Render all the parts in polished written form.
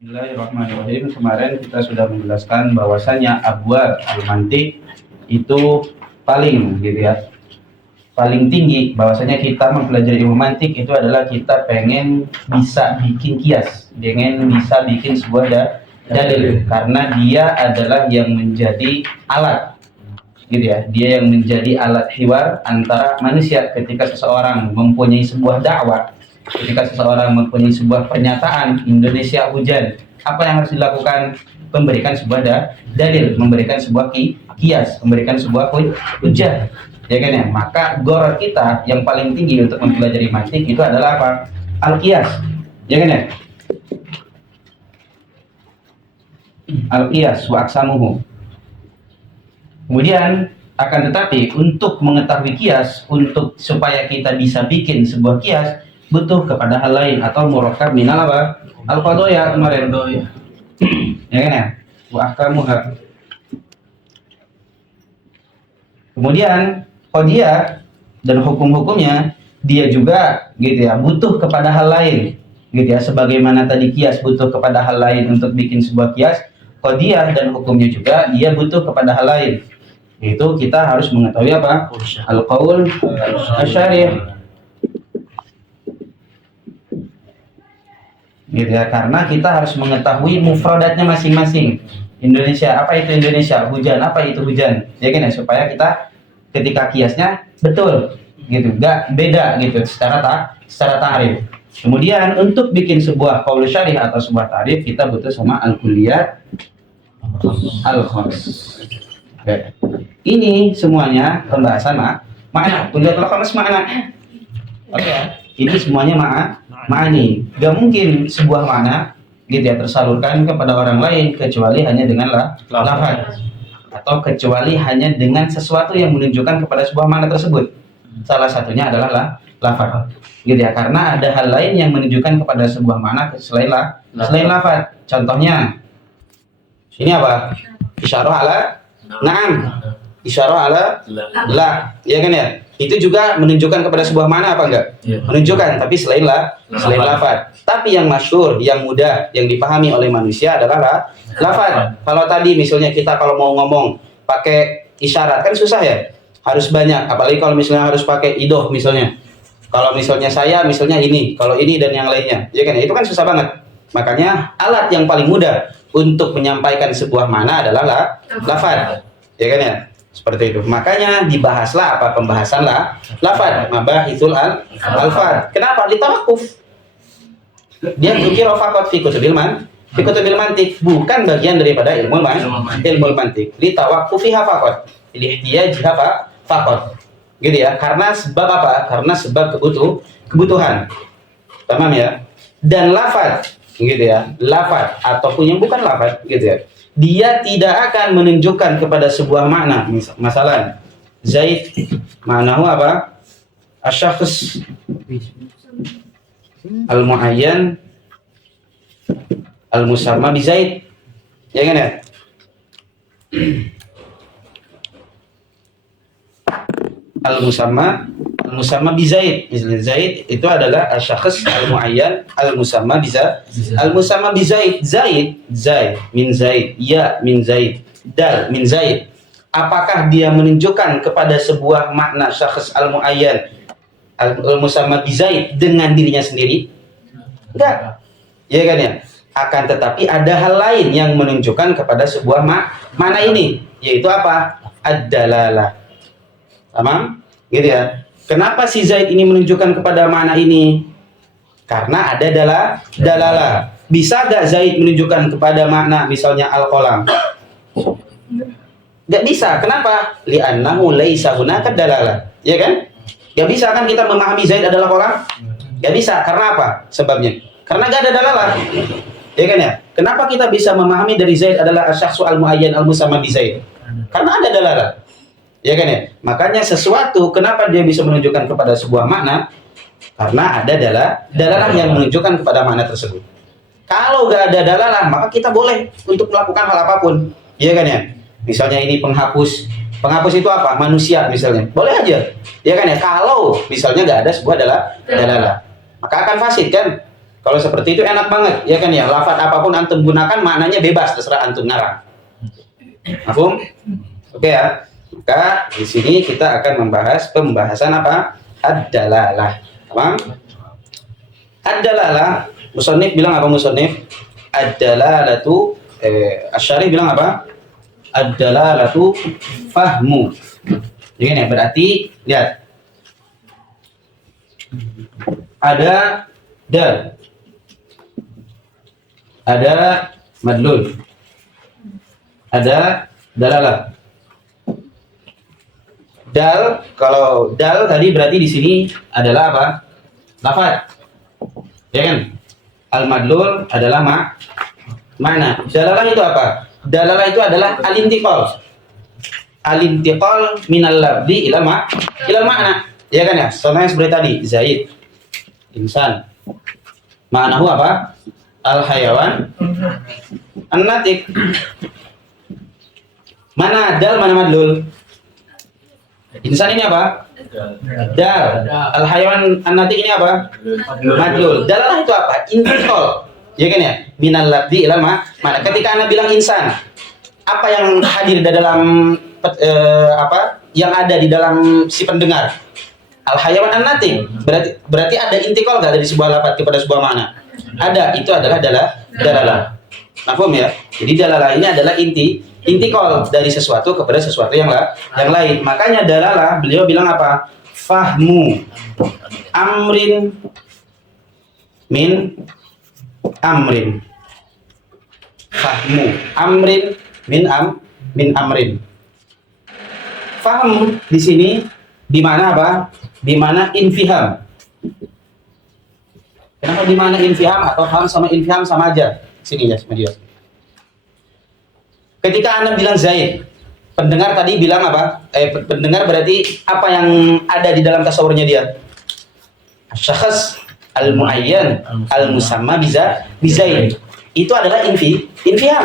Bismillahirrahmanirrahim. Kemarin kita sudah menjelaskan bahwasanya abwab al-mantiq itu paling gitu ya, paling tinggi. Bahwasanya kita mempelajari ilmu mantik itu adalah kita pengen bisa bikin kias, pengen bisa bikin sebuah dalil, karena dia adalah yang menjadi alat gitu ya, dia yang menjadi alat hiwar antara manusia. Ketika seseorang mempunyai sebuah dakwah, ketika seseorang mempunyai sebuah pernyataan, Indonesia hujan, apa yang harus dilakukan? Memberikan sebuah dalil, memberikan sebuah kias, memberikan sebuah hujah, ya kan ya. Maka gor kita yang paling tinggi untuk mempelajari mantik itu adalah apa? Al-qiyas, ya kan ya. Al-qiyas wa aksamuhu. Kemudian akan tetapi untuk mengetahui kias, untuk supaya kita bisa bikin sebuah kias, butuh kepada hal lain atau murakkab minal apa? Al-qadaya kemarin. Ya kan ya? Wa ahkamuha. Kemudian qadiyah dan hukum-hukumnya dia juga gitu ya, butuh kepada hal lain gitu ya. Sebagaimana tadi kias butuh kepada hal lain untuk bikin sebuah kias, qadiyah dan hukumnya juga dia butuh kepada hal lain. Itu kita harus mengetahui apa? Al-qaul asy-syarih. Gitu ya, karena kita harus mengetahui mufradatnya masing-masing. Indonesia, apa itu Indonesia? Hujan, apa itu hujan? Ya kan ya, supaya kita ketika kiasnya betul gitu, enggak beda gitu secara ta'rif. Kemudian untuk bikin sebuah qaul syarih atau sebuah ta'rif, kita butuh sama al-kulliyat al-khams. Oke. Ini semuanya pembahasan makna. Kuliah al-khams makna. Oke. Ini semuanya ma'ani. Gak mungkin sebuah makna gitu ya tersalurkan kepada orang lain kecuali hanya dengan lafaz, atau kecuali hanya dengan sesuatu yang menunjukkan kepada sebuah makna tersebut. Salah satunya adalah lafaz. Gitu ya, karena ada hal lain yang menunjukkan kepada sebuah makna selain lafaz. Contohnya ini apa? Isyarah ala na'am, isyarah ala la, ya kan ya. Itu juga menunjukkan kepada sebuah makna apa enggak? Ya. Menunjukkan, tapi selain lafaz. Tapi yang masyhur, yang mudah, yang dipahami oleh manusia adalah lafaz. Kalau tadi misalnya kita kalau mau ngomong pakai isyarat kan susah ya, harus banyak. Apalagi kalau misalnya harus pakai idoh misalnya. Kalau misalnya saya, misalnya ini, kalau ini dan yang lainnya, ya kan? Itu kan susah banget. Makanya alat yang paling mudah untuk menyampaikan sebuah makna adalah lafaz, ya kan ya? Seperti itu. Makanya dibahaslah apa pembahasan lafaz, mabahitsul alfaz. Kenapa? Ditawakuf. Dia dzikra faqat fi kutubil mantiq, bukan bagian daripada ilmu mantiq. Litawaqqufiha faqat, lihtiyajha faqat. Gitu ya. Karena sebab apa? Karena sebab kebutuhan. Paham ya? Dan lafaz gitu ya. Lafaz ataupun yang bukan lafaz gitu ya, dia tidak akan menunjukkan kepada sebuah makna. Masalah Zaid, maknahu apa? Asy-syakhs al-muayyan al-musamma bi Zaid, ya kan ya? Al-musamma bi Zaid. Misalnya Zaid itu adalah asy-syakhs al-muayyan al-musamma bi Zaid. Zaid min Zaid, ya min Zaid, dal min Zaid. Apakah dia menunjukkan kepada sebuah makna syakhs al-muayyan al-musamma bi Zaid dengan dirinya sendiri? Enggak. Ya kan ya? Akan tetapi ada hal lain yang menunjukkan kepada sebuah makna ini, yaitu apa? Ad-dalalah. Tamam? Gitu ya. Kenapa si Zaid ini menunjukkan kepada makna ini? Karena ada dalalah. Bisa gak Zaid menunjukkan kepada makna misalnya al-qalam? Gak bisa. Kenapa? Li'annahu laisa hunaka dalalah. Ya kan? Gak bisa kan kita memahami Zaid adalah qalam? Gak bisa. Karena apa? Sebabnya? Karena gak ada dalalah. Ya kan ya? Kenapa kita bisa memahami dari Zaid adalah asy-syakhsu al-muayyan al-musamma bi Zaid? Karena ada dalalah. Ya kan ya? Makanya sesuatu kenapa dia bisa menunjukkan kepada sebuah makna? Karena ada dalalah yang menunjukkan kepada makna tersebut. Kalau nggak ada dalalah, maka kita boleh untuk melakukan hal apapun. Ya kan ya? Misalnya ini penghapus. Penghapus itu apa? Manusia misalnya. Boleh aja. Ya kan ya? Kalau misalnya nggak ada sebuah dalalah, maka akan fasid kan? Kalau seperti itu enak banget, ya kan ya. Lafaz apapun antum gunakan maknanya bebas, terserah antum ngarang. Paham? Oke ya. Maka di sini kita akan membahas pembahasan apa? Ad-dalalah. Paham? Ad-dalalah, musannif bilang apa musannif? Ad-dalalatu Asy-Syarih bilang apa? Ad-dalalatu fahmu. Jadi ya, berarti lihat. Ada dal. Ada madlul. Ada dalalah. Dal, kalau dal tadi berarti di sini adalah apa? Lafaz. Ya kan? Al-madlul adalah mana? Dalalah itu apa? Dalalah itu adalah al-intiqal. Al-intiqal minal lafzi ila makna. Ya kan ya? Contohnya seperti tadi, Zaid, insan. Ma'nahu apa? Al-hayawan an-natiq. Mana dal, mana madlul? Insan ini apa? Dal. Al-hayawan an-natiq ini apa? Madlul. Dalalah itu apa? Intiqal. Ya kan ya? Minal lafzi ila makna. Ketika Anda bilang insan, apa yang hadir di dalam apa? Yang ada di dalam si pendengar? Al-hayawan an-natiq. Berarti ada intiqal enggak dari sebuah lafaz kepada sebuah makna? Ada, itu adalah dalalah. Paham ya? Jadi dalalah ini adalah intiqal dari sesuatu kepada sesuatu yang lain. Makanya dalalah beliau bilang apa? Fahmu amrin min amrin. Fahmu amrin min amrin. Faham di sini di mana apa? Di mana infiham. Kenapa di mana infiham atau faham sama infiham sama aja? Sini ya, sama dia. Ketika Anda bilang Zaid, pendengar tadi bilang apa? Pendengar berarti apa yang ada di dalam tasawurnya dia? Syakhs al-muayyan al-musamma bizaid. Itu adalah infiham.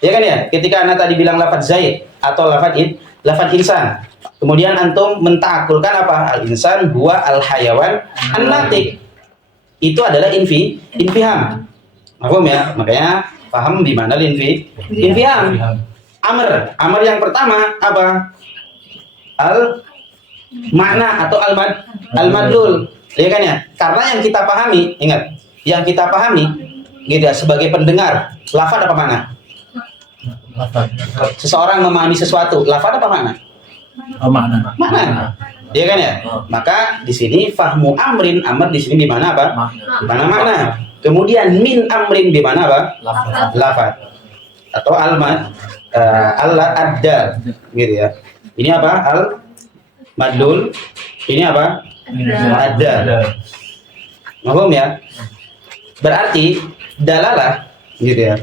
Ya kan ya? Ketika Anda tadi bilang lafaz Zaid atau lafaz insan. Kemudian antum mentakulkan apa? Al-insan huwa al-hayawan an-natiq. Itu adalah infiham. Paham ya? Makanya paham di mana infiham. Amr yang pertama apa? Al-makna atau al-madlul. Ya kan ya? Karena yang kita pahami, ingat, yang kita pahami gitu ya, sebagai pendengar, lafaz apa makna? Seseorang memahami sesuatu, lafaz apa makna? Makna. Iya kan ya? Maka di sini fahmu amrin, amr di sini di mana apa? Di mana makna? Kemudian min amrin di mana apa? Lafaz. Atau al-addal gitu ya. Ini apa? Al-madlul. Ini apa? Addal. Paham ya? Berarti dalalah gitu ya.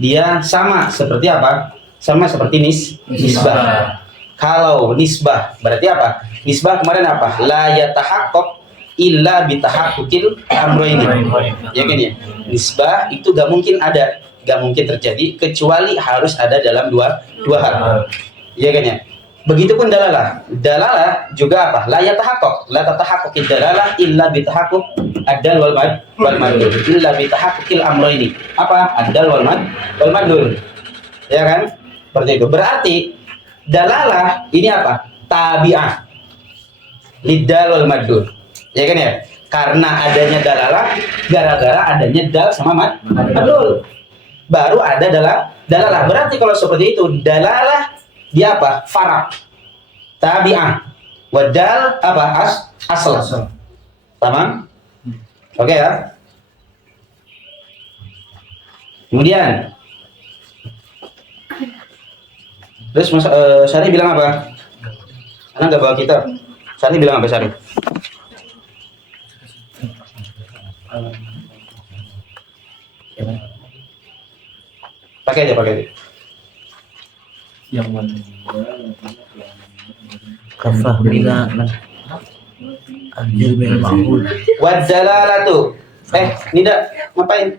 Dia sama seperti apa? Sama seperti nisbah. Kalau nisbah berarti apa? Nisbah kemarin apa? La yatahaqqaq illa bitahaqquqil amrayni. Ya kan ya? Nisbah itu gak mungkin ada, gak mungkin terjadi kecuali harus ada dalam dua hal. Ya kan ya? Begitupun dalalah. Dalalah juga apa? La yatahaqqaq. La tatahaqquqid dalalah illa bitahaqquq ad-dal wal madlul. Illa bitahaqquqil amrayni. Apa? Ad-dal wal madlul. Ya kan? Seperti itu. Berarti dalalah ini apa? Tabi'ah lidal wal madlul. Ya kan ya? Karena adanya dalalah, gara-gara adanya dal sama madlul, baru ada dalalah. Berarti kalau seperti itu, dalalah dia apa? Far'a. Tabi'ah. Wadal apa? Asal. Paham? Oke ya. Kemudian terus Syarih bilang apa? Karena nggak bawa kitab. Syarih bilang apa Syarih? Pakai aja. Yang mana? Kafahmina anjir bil ma'qul. Wadalalatu. Nida, ngapain?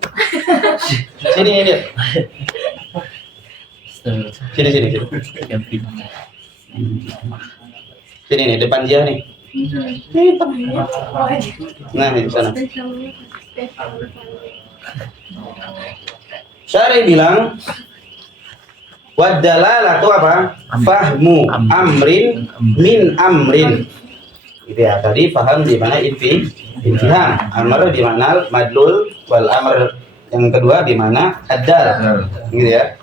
Sini dia. Sini. Sini nih, depan dia nih. Nah, di sana. Syarih bilang wadalalatu apa? Fahmu amrin min amrin. Gitu ya. Tadi paham di mana infiham. Amr di mana madlul, wal amr yang kedua di mana adal. Gitu ya.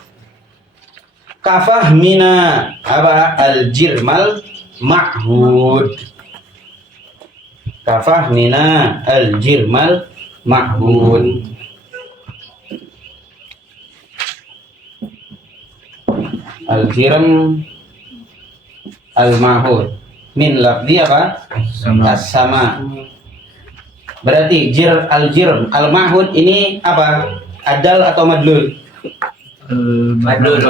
Kafahmina apa? Al-jirmal ma'hud. Kafahmina al-jirmal ma'hud. Al-jirm al-mahud min lafzi apa? As-sama. Berarti al-jirm al-mahud ini apa? Adal atau madlul? Madlul.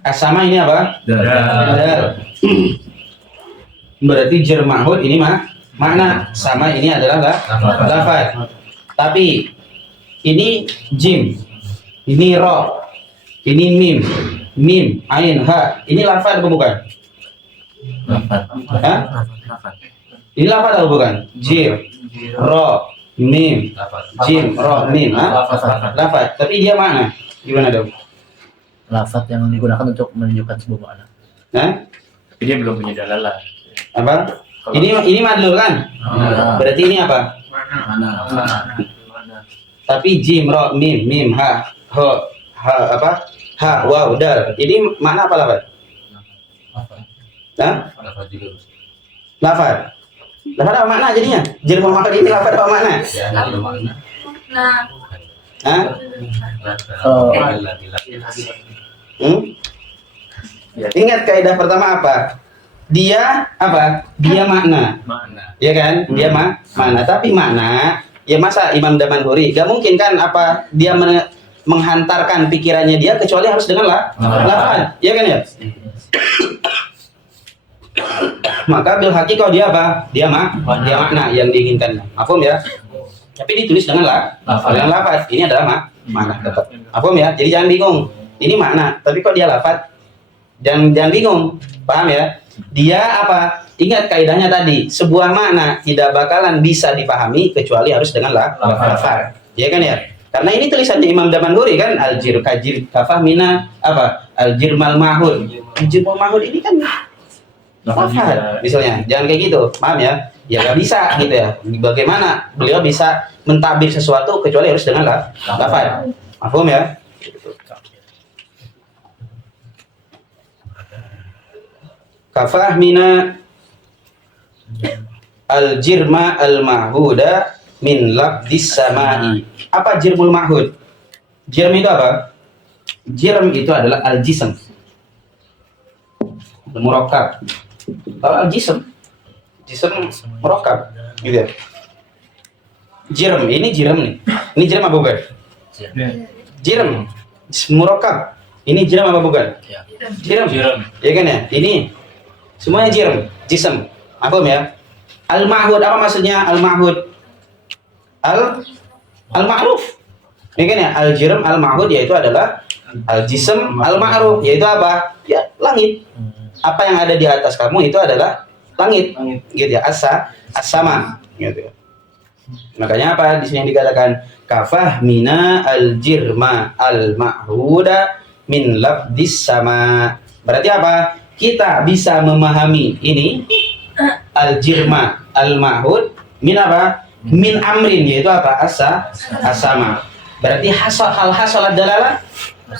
As-sama ini apa? Adal. Berarti jirm mahud ini makna, sama ini adalah lafaz. Tapi ini jim, ini ro, ini mim, ain, ha. Ini lafaz atau bukan? Hah? Ini lafaz atau bukan? Jim, ro, mim, jim, ro, mim. Lafaz. Tapi dia makna. Gimana dong? Lafaz yang digunakan untuk menunjukkan sebuah makna. Hah? Tapi dia belum punya dalalah. Apa? Ini madlul kan? Berarti ini apa? Mana? Tapi jim, ro, mim, ha, ho, apa? Ha, waw, dal. Ini makna apa lafaz? Hah? Lafaz. Lafaz apa makna jadinya? Jadi memakai ini lafaz apa makna? Hah? Ingat kaidah pertama apa? Dia apa? Dia makna. Ya kan? Dia makna. Tapi makna, ya masa Imam Damanhuri gak mungkin kan apa dia menghantarkan pikirannya dia kecuali harus dengan lafaz. Ya kan ya? Maka bil haqiqah dia apa? Dia makna yang diinginkan. Paham ya? Tapi ditulis dengan lafaz. Ini adalah makna tetap. Paham ya? Jadi jangan bingung. Ini makna, tapi kok dia lafaz? Jangan bingung. Paham ya? Dia apa? Ingat kaidahnya tadi, sebuah makna tidak bakalan bisa dipahami kecuali harus dengan lafaz. Ya kan ya? Karena ini tulisannya Imam Damanhuri kan, al-jir kajir kafahmina apa? Al-jirmal mahud. Al-jirmal mahud ini kan lafaz misalnya. Jangan kayak gitu. Paham ya? Ya nggak bisa gitu ya. Bagaimana beliau bisa mentabir sesuatu kecuali harus dengan lafaz. Paham ya? Kafahmina al-jirma al-mahhuda min lafdis samai. Apa jirmul mahhud? Jirm itu apa? Jirm itu adalah al-jism, murakkab. Kalau al-jism, jism murakkab gitu ya. Jirm, ini jirm nih. Ini jirm apa bukan? Jirm murakkab. Ini jirm apa bukan? Jirm. Ya kan ya? Ini semuanya jirm, jism. Apa ya? Al-mahhud apa maksudnya al-mahhud? Al-ma'ruf. Ya kan ya? Al-jirm al-mahhud yaitu adalah al-jism al-ma'ruf, yaitu apa? Ya, langit. Apa yang ada di atas kamu itu adalah langit. Gitu ya. As-sama gitu ya. Makanya apa di sini yang dikatakan kafahmina al-jirma al-ma'huda min lafdis sama. Berarti apa? Kita bisa memahami ini al-jirma al-mahud min apa? Min amrin, yaitu apa? As-sama. Berarti hal-hasal adalah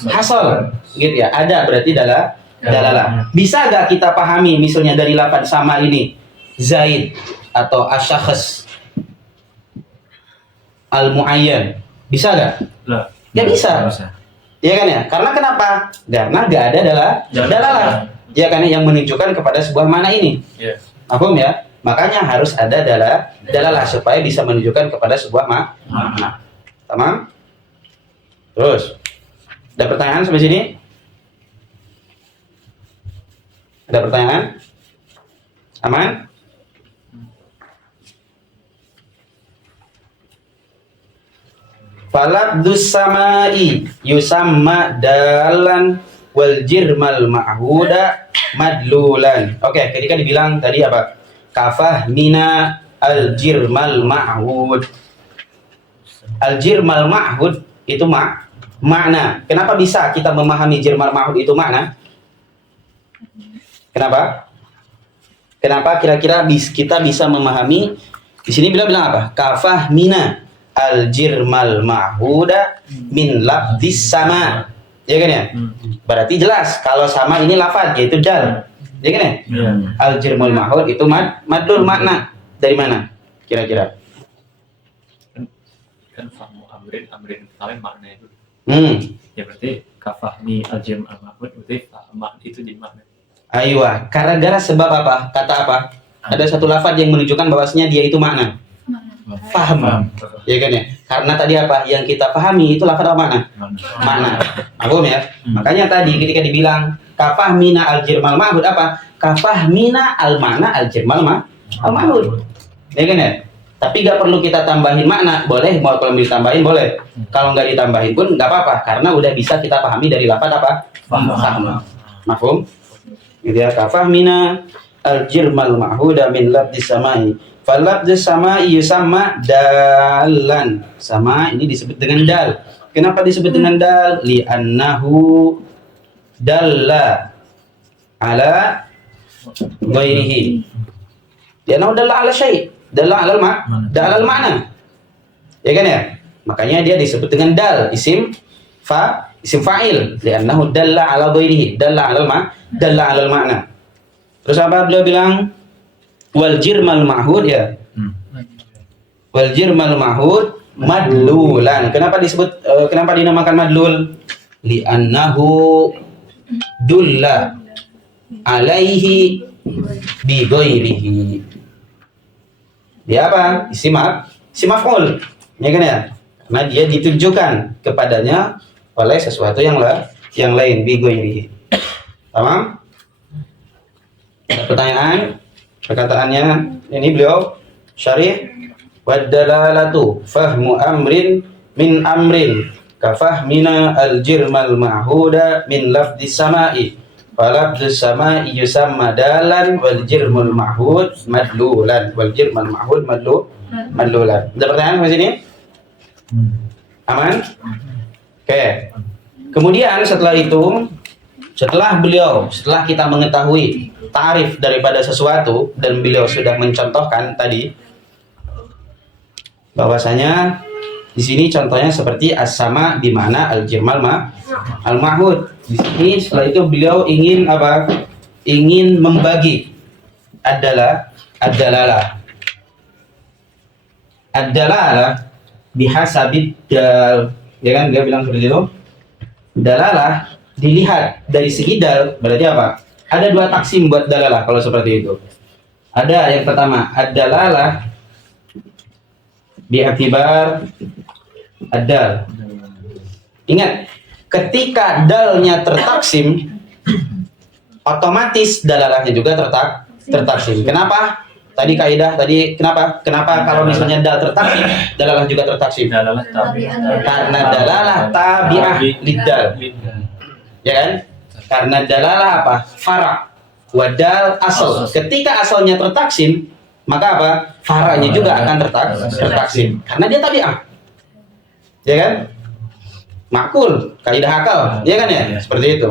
hasal gitu ya. Ada berarti dalalah. Bisa gak kita pahami misalnya dari lafaz sama ini Zaid atau asyakhs al-muayyan? Bisa gak? Gak bisa. Ya kan ya? Karena kenapa? Karena gak ada dalalah. Ya kan yang menunjukkan kepada sebuah makna ini. Paham ya? Makanya harus ada dalalah supaya bisa menunjukkan kepada sebuah makna. Tamam? Terus, ada pertanyaan sampai sini? Ada pertanyaan? Aman? Falabdus samai yusamma dalan wal jirmal ma'huda madlulan. Oke, ketika dibilang tadi apa? Kafah mina al jirmal ma'hud. Al jirmal ma'hud itu makna. Kenapa bisa kita memahami jirmal ma'hud itu makna? Kenapa? Kenapa kira-kira kita bisa memahami? Di sini bilang apa? Kafah mina al jirmal ma'huda min labdis sama. Ya kan ya? Berarti jelas kalau sama ini lafaz yaitu dal. Ya kan ya? Al jirmal ma'hud itu madlul makna. Dari mana? Kira-kira? Kan fahmu amrin pertama makna itu. Ya berarti kafahmi al-jam al-mahmud berarti faham itu di makna. Aywa, gara-gara sebab apa? Kata apa? Ada satu lafaz yang menunjukkan bahwasanya dia itu makna. Faham. Ya kan ya? Karena tadi apa? Yang kita pahami itu lafaz apa makna? Makna. Paham ya? Makanya tadi ketika dibilang kafahmina al-jirmal ma'hud apa? Kafahmina al-makna al-jirmal al-ma'hud. Ya kan ya? Tapi nggak perlu kita tambahin makna, boleh. Mau kalau ditambahin boleh. Kalau nggak ditambahin pun nggak apa-apa, karena udah bisa kita pahami dari lafaz apa? Faham. Mafhum? Gitu ya. Kafahmina al-jirmal ma'huda min labdis samai. Falabdis samai yusamma dalan. Sama ini disebut dengan dal. Kenapa disebut dengan dal? Li'annahu dalla ala ghairihi. Li'annahu dalla ala syai'. Dalla alal makna. Ya kan ya? Makanya dia disebut dengan dal, isim fa'il. Li'annahu dalla ala ghairihi. Dalla alal makna. Terus apa beliau bilang? Wal jirmal ma'hud ya. Wal jirmal ma'hud madlulan. Kenapa disebut kenapa dinamakan madlul? Li'annahu dulla alaihi bi ghairihi. Dia apa? Isim maf'ul. Ya kan ya? Karena dia ditujukan kepadanya oleh sesuatu yang lain bi ghairihi. Paham? Pertanyaan? Perkataannya ini beliau syarih wadalalatu fahmu amrin min amrin kafahmina al-jirmal ma'huda min lafdis samai falafdis samai yusamma dalan wal jirmul ma'hud madlulan wal jirmal ma'hud madlulan. Ada pertanyaan di sini? Aman? Oke. Kemudian setelah itu, setelah kita mengetahui ta'rif daripada sesuatu dan beliau sudah mencontohkan tadi bahwasanya di sini contohnya seperti as-sama di mana al-jirmal al-ma'hud. Di sini setelah itu beliau ingin apa? Ingin membagi adalah bihasabid dal. Ya kan dia bilang seperti itu. Dalalah dilihat dari segi dal berarti apa? Ada dua taksim buat dalalah kalau seperti itu. Ada yang pertama, ad-dalalah bi'atibar ad-dal. Ingat, ketika dalnya tertaksim, otomatis dalalahnya juga tertaksim. Kenapa? Tadi kaidah tadi kenapa? Kenapa kalau misalnya dal tertaksim, dalalah juga tertaksim? Dalalah tabi'ah. Karena dalalah tabi'ah lidal. Ya kan? Karena dalalah apa? Fara' wadal asal. Ketika asalnya tertaksim, maka apa? Fara'nya juga akan tertaksim. Karena dia tabi'ah. Ya kan? Makul, kaidah akal. Ya kan ya? Seperti itu.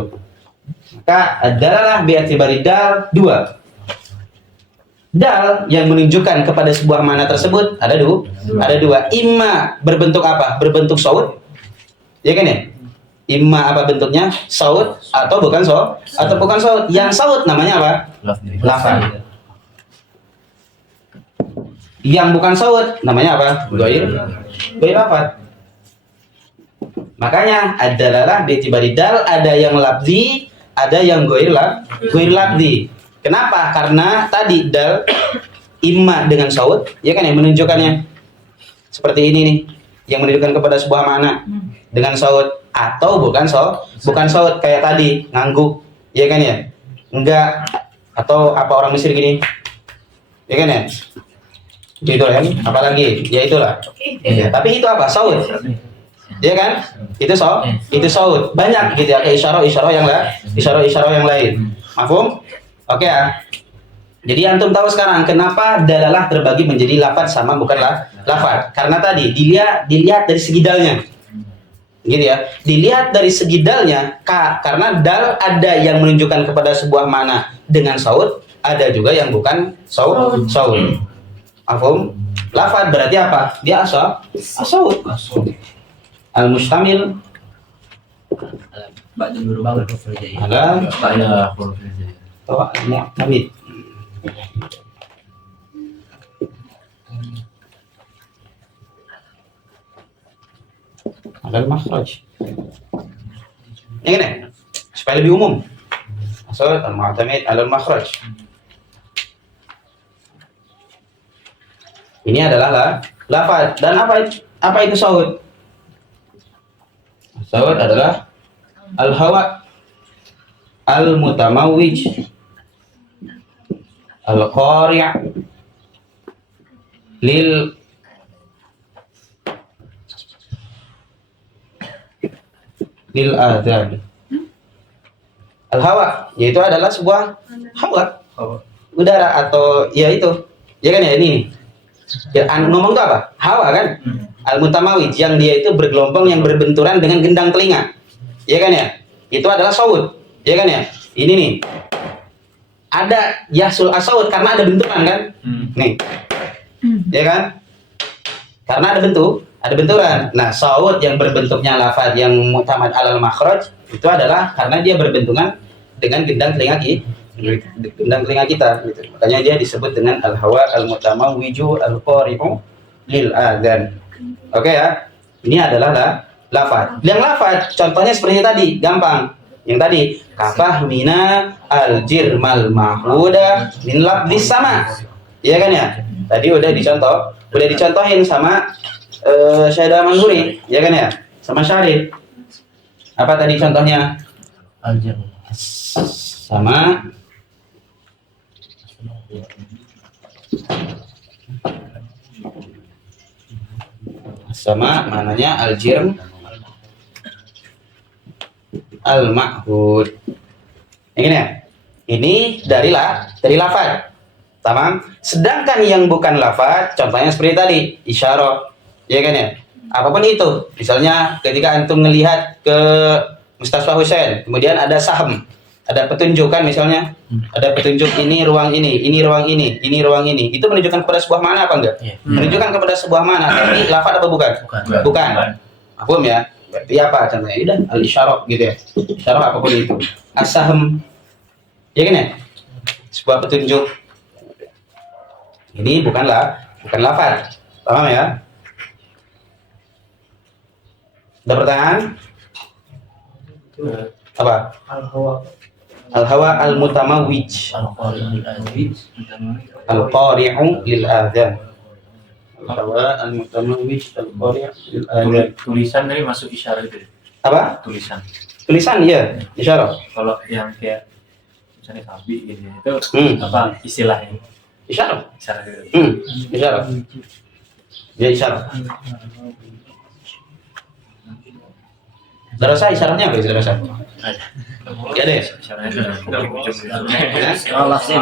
Maka dalalah bi'atibari dal dua. Dal yang menunjukkan kepada sebuah makna tersebut ada dua. Imma berbentuk apa? Berbentuk saud. Ya kan ya? Imma apa bentuknya? Saud atau bukan saud? Atau bukan saud? Yang saud namanya apa? Lafaz. Yang bukan saud namanya apa? Ghair lafaz. Makanya adalah bi'tibari dal ada yang lafzi, ada yang ghair lafzi. Kenapa? Karena tadi dal imma dengan saud, ya kan yang menunjukkannya seperti ini nih, yang menunjukkan kepada sebuah makna dengan saud atau bukan saud kayak tadi ngangguk, ya kan ya? Enggak, atau apa orang Mesir gini, ya kan ya? Gitu kan? Apalagi, ya itulah. Ya, tapi itu apa? Saud. Iya kan? Itu saut. Banyak gitu ya, kayak isyarah yang lain. Mafhum? Oke ya. Jadi antum tahu sekarang kenapa dalalah terbagi menjadi lafaz sama bukanlah lafaz. Karena tadi dilihat dari segi dalnya. Gitu ya. Dilihat dari segi dalnya, karena dal ada yang menunjukkan kepada sebuah makna dengan saut, ada juga yang bukan saut. Mafhum? Lafaz berarti apa? Dia saut. Al-mustamil Ba'da huruf hijaiyah. ada Banyak huruf hijaiyah. mu'tamid. Ada makhraj. Ini nih, supaya lebih umum. Asal al-mu'tamid al-makhraj. Ini adalah lafaz. Dan apa itu saut? Saut adalah al-hawa al-mutamawwij al-qari' lil adhan. Al-hawa yaitu adalah sebuah hawa udara atau ya itu. Ya kan ya ini. Ya, ngomong itu apa? Hawa kan? Al-mutamawij yang dia itu bergelombang yang berbenturan dengan gendang telinga. Ya kan ya? Itu adalah saut. Ya kan ya? Ini nih. Ada yahsul asaut karena ada benturan kan? Nih. Ya kan? Karena ada benturan. Nah, saut yang berbentuknya lafaz yang mu'tamad alal makhraj itu adalah karena dia berbenturan dengan gendang telinga kita gitu. Makanya dia disebut dengan al-hawa al-mutamawwiju al-qari'u lil adhan. Oke ya. Ini adalah lafaz. Yang lafaz contohnya seperti tadi, gampang. Yang tadi kafah mina al-jirmal mahmuda min labdis sama. Iya kan ya? Tadi udah dicontohin sama Syahida Manhuri, ya kan ya? Sama Syarif. Apa tadi contohnya? Al-jir. Sama mananya al-jirm al-ma'hud. Ini ya. Ini dari lafaz. Tamam. Sedangkan yang bukan lafaz, contohnya seperti tadi, isyarah. Ya kan ya? Apapun itu. Misalnya ketika antum melihat ke Mustafa Husain, kemudian ada saham, ada petunjuk kan misalnya. Ada petunjuk ini ruang ini ruang ini, ini ruang ini. Itu menunjukkan kepada sebuah makna apa enggak? Menunjukkan kepada sebuah makna. Tapi lafaz apa bukan? Bukan. Paham ya? Berarti apa contohnya? Udah al-isyarah gitu ya. Isyarah apapun itu. As-sahm. Ya kan ya? Sebuah petunjuk. Ini bukan lafaz. Paham ya? Ada pertanyaan? Apa? Al-hawa al-mutamawwij al-qari'u lil adhan. Al-hawa al-mutamawwij al-qari'u lil adhan. Tulisan tadi masuk isyarat itu. Apa? Tulisan iya, isyarah. Kalau yang kayak misalnya sapi gitu itu apa istilahnya? Isyarah. Isyarat itu. Isyarah. Ya isyarah. Darasa isyaratnya apa darasa? Enggak ada ya? Oh, lafzi.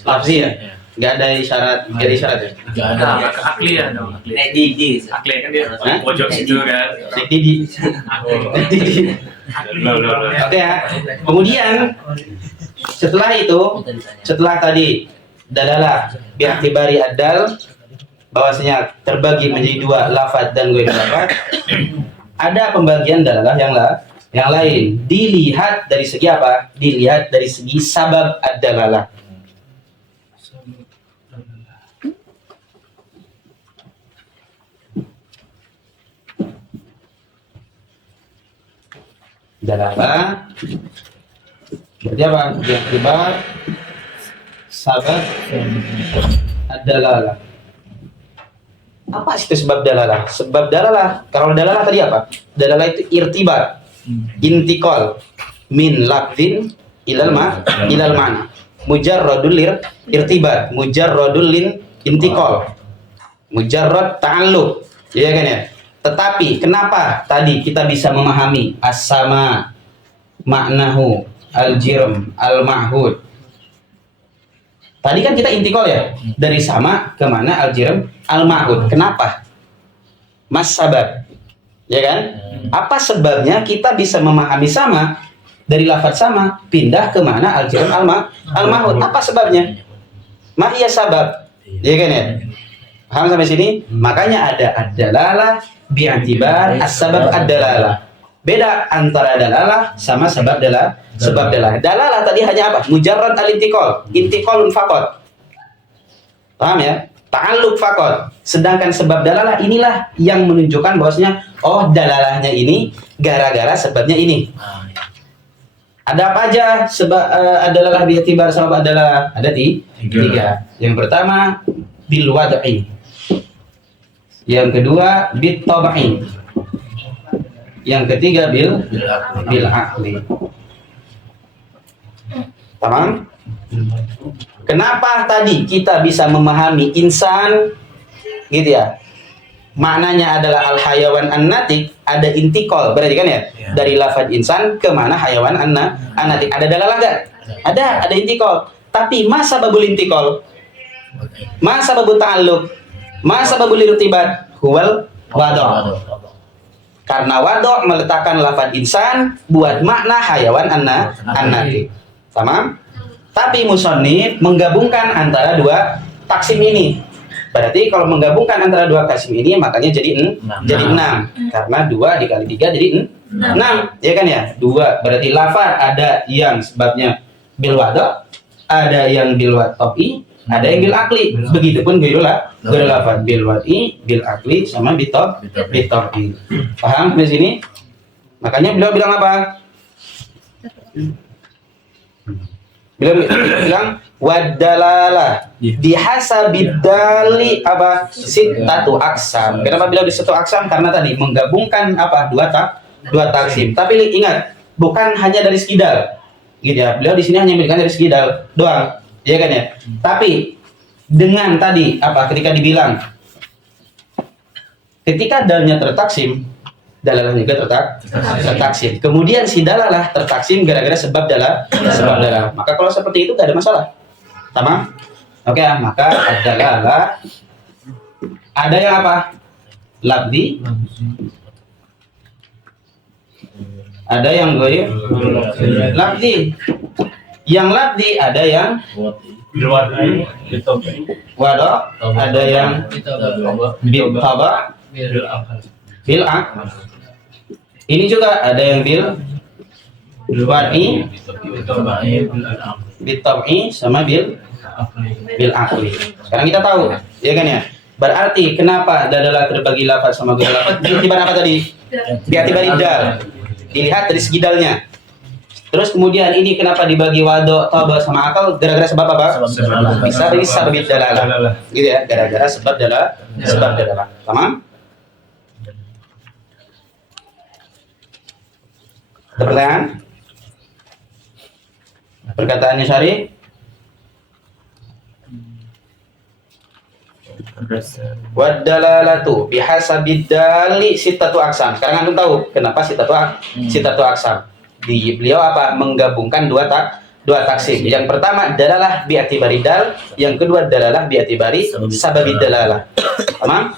Lafzi ya? Enggak ada isyarat, enggak ada isyarat ya? Enggak ada. Akli ya, dong. Akli. Akli kan dia Hah? pojok situ kan. Didi. Oke ya. Kemudian setelah tadi dalalah bi'tibari ad-dal bahwasanya terbagi menjadi dua lafaz dan ghairu lafaz. Ada pembagian dalalah yang lain. Dilihat dari segi apa? Dilihat dari segi sabab ad-dalalah. Dalalah berarti apa? Bi'tibar sabab ad-dalalah. Apa sih itu sebab dalalah? Sebab dalalah, kalau dalalah tadi apa? Dalalah itu irtibat, intikal min lafzin ilal ma'na. Mujarradul irtibat, mujarradul intikal. Mujarrad ta'alluq. Iya kan ya? Tetapi kenapa tadi kita bisa memahami as-sama, maknahu, al-jirm, al-ma'hud? Tadi kan kita intikal ya, dari sama ke mana al-jirm, al-ma'hud. Kenapa? Mas sabab, ya kan? Apa sebabnya kita bisa memahami sama dari lafaz sama pindah ke mana al-jirm, al-ma'hud? Apa sebabnya? Ma'iyah sabab, ya kan ya? Paham sampai sini? Makanya ada ad-dalalah bi'atibar as-sabab ad-dalalah. Beda antara dalalah sama sebab dalalah. Sebab dalalah. Dalalah tadi hanya apa? Mujarrad al-intiqal, intiqalun faqat. Paham ya? Ta'alluq faqat. Sedangkan sebab dalalah inilah yang menunjukkan bahwasanya oh dalalahnya ini gara-gara sebabnya ini. Ada apa aja sebab dalalah bi'atibar sabab dalalah? Ada tiga. Yang pertama bil wad'i. Yang kedua bit tab'i. Yang ketiga bil aqli. Paham? Kenapa tadi kita bisa memahami insan gitu ya? Maknanya adalah al hayawan an-natik, ada intikal, berarti kan ya? Dari lafaz insan ke mana hayawan an-natik. Ada dalalah enggak? Ada intikal. Tapi masa babul intikal? Masa babul ta'alluq? Masa babul irtibat? Huwal wado'. Karena wado' meletakkan lafaz insan buat makna hayawan an-natik. Tamam? Tapi musannif menggabungkan antara dua taksim ini. Berarti kalau menggabungkan antara dua taksim ini makanya jadi 6. Karena 2 dikali 3 jadi 6. Ya kan ya? 2 berarti lafaz ada yang sebabnya bil wado', ada yang bil wad'i, ada yang bil akli. Begitupun bil lafaz bil wad'i, bil akli sama bil tab'i. Paham di sini? Makanya beliau bilang apa? Beliau bilang wadalalah bihasabid dali apa? Sittatu aksam. Kenapa beliau di situ aksam? Karena tadi menggabungkan apa? Dua taksim. Tapi ingat, bukan hanya dari segi dal. Gitu ya. Beliau di sini hanya memberikan dari segi dal doang. Ya kan ya? Tapi dengan tadi apa? Ketika dibilang ketika dalnya tertaksim, dalalah juga tertaksim. Kemudian si dalalah tertaksim gara-gara sebab dalalah. Maka kalau seperti itu gak ada masalah. Tamam? Oke, maka dalalah ada yang apa? Labdi. Ada yang goib. Labdi. Yang labdi ada yang wado, ada yang bil taba, bil ak. Ini juga ada yang bil wad'i, bil tab'i sama bil akli. Sekarang kita tahu, ya kan ya? Berarti kenapa dalalah terbagi lafaz sama guna lafaz? Bi'atibar apa tadi? Bi'atibar dal. Dilihat dari segi dalnya. Terus kemudian ini kenapa dibagi wado, taba sama akal? Gara-gara sebab apa? Bisa dari sebab dalalah. Gitu ya, gara-gara sebab dalalah. Tamam? Ada pertanyaan? Perkataannya Syarif? Wadalalatu bihasabid dali sittatu aksam. Sekarang antum tahu kenapa sittatu aksam. Di beliau apa? Menggabungkan dua taksim. Yang pertama dalalah bi'atibari dal, yang kedua dalalah bi'atibari sababid dalalah. Paham?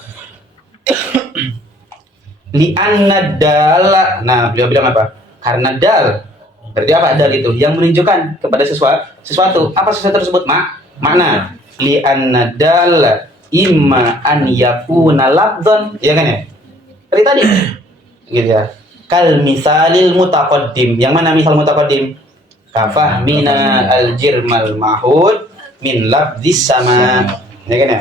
Li'anna dal. Nah, beliau bilang apa? Karena dal. Berarti apa dal itu? Yang menunjukkan kepada sesuatu. Apa sesuatu tersebut? Makna. Li'anna dal imma an yakuna lafdhan, ya kan ya? Seperti tadi. Gitu ya. Kal misalil mutaqaddim. Yang mana misal mutaqaddim? Kafahmina al-jirmal mahud min lafdhis sama. Ya kan ya?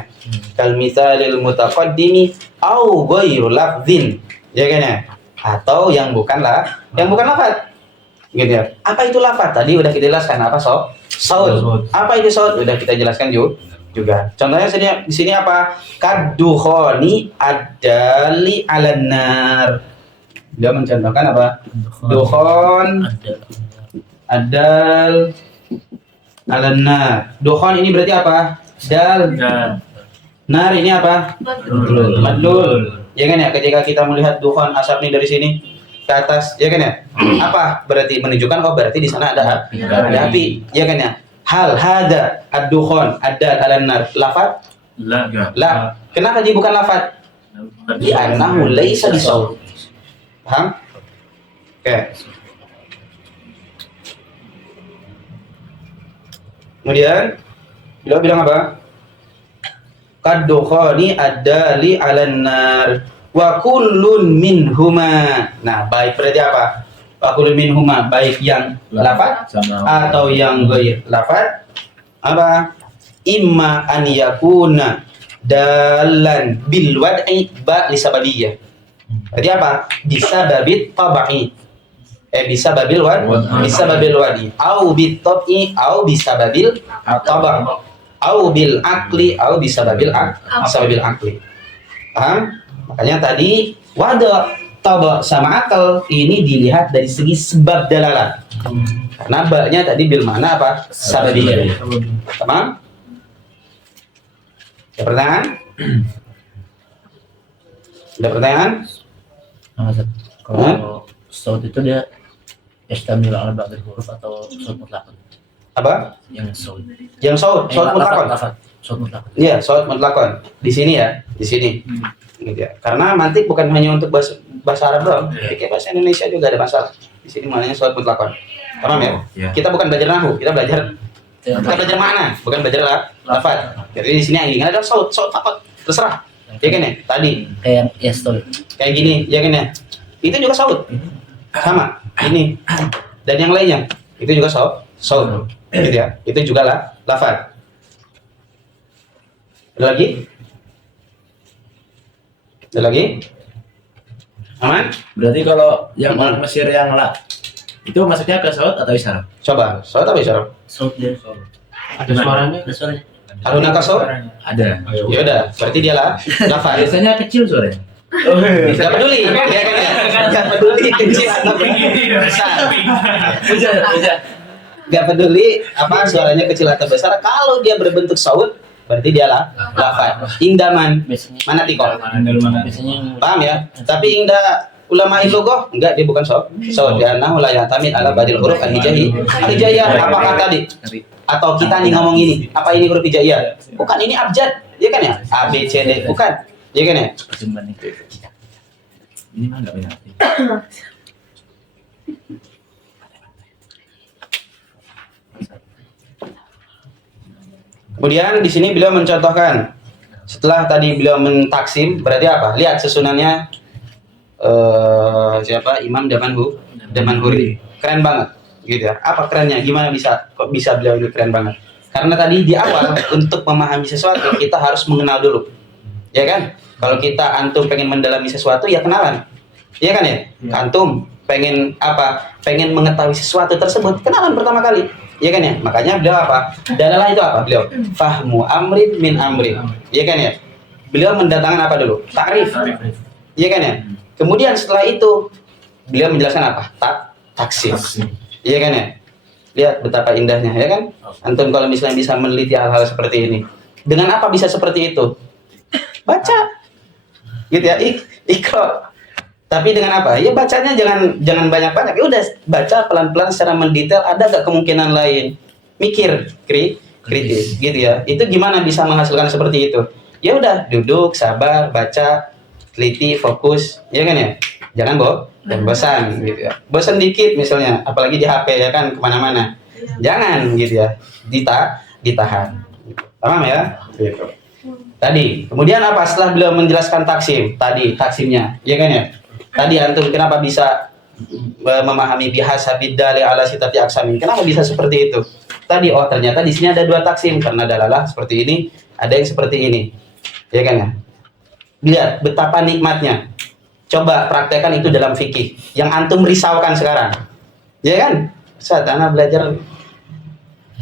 Kal misalil mutaqaddimi au ghairu lafdhin. Ya kan ya? Atau yang bukan lafaz. Gitu ya. Apa itu lafaz? Tadi udah kita jelaskan apa saud. Apa itu saud? Udah kita jelaskan juga. Contohnya di sini apa? Kaddukhani adali 'alan nar. Dia mencontohkan apa? Dukhon adal 'alan nar. Dukhon ini berarti apa? Dal. Nar ini apa? Madlul. ya kan ya, ketika kita melihat dukhon asap nih dari sini ke atas, ya kan ya, apa berarti menunjukkan oh berarti di sana ada api, ya kan ya. Hal hada ad-dukhon ada ala-nar lafat la, kenapa dia bukan lafat? Li'annahu laisa bisaut. Paham? Oke. Kemudian beliau bilang apa? Kad-dukhani ad-dali 'alan nar wa kullun minhuma. Nah, baik berarti apa? Wa kullun minhuma, baik yang lafaz sama atau yang ghair lafaz, apa? Imma an yakuna dalan bil wad'i ba li sababiyah. Berarti apa? Bisa babit tabai. Bisa babil wad, bisa babil wadi. Au bit tabi, au bisa babil taba. Au bil akli, au bisa babil akli. Paham? Makanya tadi wada, taba sama akal ini dilihat dari segi sebab dalalah. Karena baknya tadi bil mana apa? Sababiyah. Paham? Ada pertanyaan? Ada pertanyaan? Kalau saut itu dia yastamil ala ba'd huruf atau saut mutlaq? Apa? Yang saut. Yang saut mutlakon. Saut mutlaq. Iya, saut mutlakon. Di sini ya, di sini. Gitu ya. Karena mantik bukan hanya untuk bahasa Arab doang. Kayak bahasa Indonesia juga ada masalah. Di sini maknanya saut mutlakon. Paham ya? Kita bukan belajar nahwu, kita belajar makna, bukan belajar lafaz. Jadi di sini yang diingat adalah saut mutlakon. Terserah. Ya kan ya? Tadi Kayak yang saut. kayak gini, ya kan ya? Itu juga saut. Sama. Ini dan yang lainnya. Itu juga saut. Gitu ya. Itu juga lafaz. Ada lagi? Ada lagi? Aman? Berarti kalau yang Mesir yang la itu masuknya ke saut atau isyarat? Coba, saut apa isyarat? Saut dia. Ada suaranya. Ada suaranya. Haruna ka saut? Ada. Ya udah, berarti dia lafaz. Biasanya kecil suaranya. Gak peduli, ya kan ya? Gak peduli kecil atau besar. Gak peduli apa suaranya kecil atau besar. Kalau dia berbentuk saut, berarti dia lafaz. Indaman, mana tikol? Biasanya Paham ya? Tapi inda ulama logo enggak, dia bukan saut. Saut dia annahu la ya'tamid ala badil huruf al-hijaiyah. Apakah tadi? Atau kita nih ngomong ini, apa ini huruf hijaiyah? Bukan, ini abjad, ya kan ya? A B C D, bukan. Ya kan ya? pertimbangan itu. Ini mah enggak benar. Kemudian di sini beliau mencontohkan, setelah tadi beliau mentaksim, berarti apa? Lihat susunannya siapa? Imam Damanhuri. Keren banget, gitu ya. Apa kerennya? Gimana kok bisa beliau ini keren banget? Karena tadi di awal untuk memahami sesuatu kita harus mengenal dulu, ya kan? Kalau kita antum pengen mendalami sesuatu ya kenalan, ya kan ya? Antum pengen apa? Pengen mengetahui sesuatu tersebut, kenalan pertama kali. Ya kan ya, makanya beliau apa? Dalalah itu apa beliau? Fahmu amrin min amrin. Ya kan ya? Beliau mendatangkan apa dulu? Takrif. Ya kan ya? Kemudian setelah itu beliau menjelaskan apa? Taksim. Ya kan ya? Lihat betapa indahnya, ya kan? Antum kalau misalnya bisa meneliti hal-hal seperti ini. Dengan apa bisa seperti itu? Baca. Gitu ya, ikro. Tapi dengan apa? Ya bacanya jangan banyak-banyak. Ya udah baca pelan-pelan secara mendetail. Ada gak kemungkinan lain? Mikir, kritis, gitu ya. Itu gimana bisa menghasilkan seperti itu? Ya udah, duduk, sabar, baca, teliti, fokus, ya kan ya. Jangan bosan, gitu ya. Bosan dikit misalnya, apalagi di HP ya kan kemana-mana. Jangan, gitu ya. Ditahan. Paham ya? Gitu. Tadi, kemudian apa? Setelah beliau menjelaskan taksimnya, ya kan ya. Tadi antum kenapa bisa memahami bihasabid dali ala sitati aksamin? Kenapa bisa seperti itu? Tadi ternyata di sini ada dua taksim karena dalalah seperti ini, ada yang seperti ini. Ya kan ya? Lihat betapa nikmatnya. Coba praktekkan itu dalam fikih yang antum risaukan sekarang. Ya kan? Saat anak belajar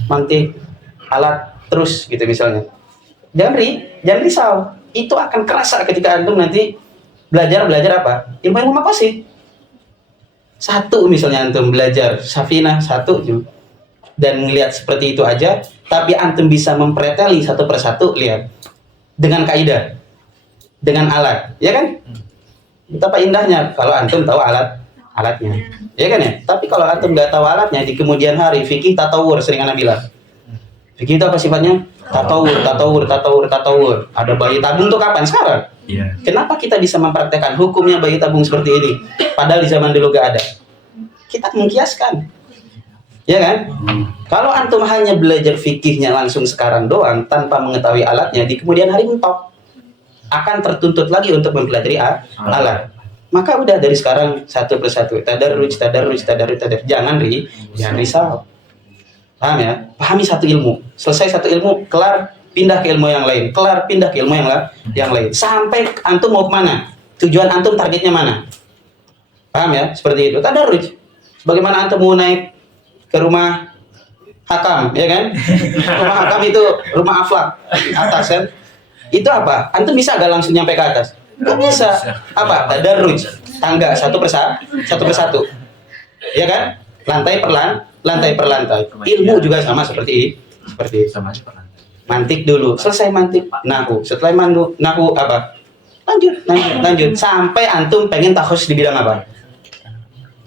mantik alat terus gitu misalnya. Jangan risau. Itu akan kerasa ketika antum nanti belajar apa? Ilmu maqasid. Satu misalnya antum belajar safinah satu dan melihat seperti itu aja, tapi antum bisa mempreteli satu persatu, lihat dengan kaidah. dengan alat, ya kan? Betapa indahnya kalau antum tahu alatnya, ya kan ya? Tapi kalau antum nggak tahu alatnya, di kemudian hari fikih tatawur sering anak bilang. Fikih itu apa sifatnya? Tatawur. Ada bayi tabung tuh kapan? Sekarang. Iya. Kenapa kita bisa mempraktekkan hukumnya bayi tabung seperti ini? Padahal di zaman dulu gak ada. Kita mengkiaskan. Ya kan? Kalau antum hanya belajar fikihnya langsung sekarang doang tanpa mengetahui alatnya, di kemudian hari mentok akan tertuntut lagi untuk mempelajari alat. Maka udah dari sekarang satu persatu tadarruj. Jangan risau. Paham ya? Pahami satu ilmu. Selesai satu ilmu, kelar pindah ke ilmu yang lain. Yang lain. Sampai antum mau kemana? Tujuan antum targetnya mana? Paham ya? Seperti itu. Tadarruj. Bagaimana antum mau naik ke rumah hakam, ya kan? Rumah hakam itu rumah aflak atas kan? Itu apa? Antum bisa gak langsung nyampe ke atas? Gak bisa. Apa? Tadarruj. Tangga satu persatu. Ya kan? Lantai per lantai. Ilmu juga sama seperti itu. Sama aja pernah. Mantik dulu. Selesai mantik, nahu. Setelah nahu apa? Lanjut. Sampai antum pengen takhus di bidang apa?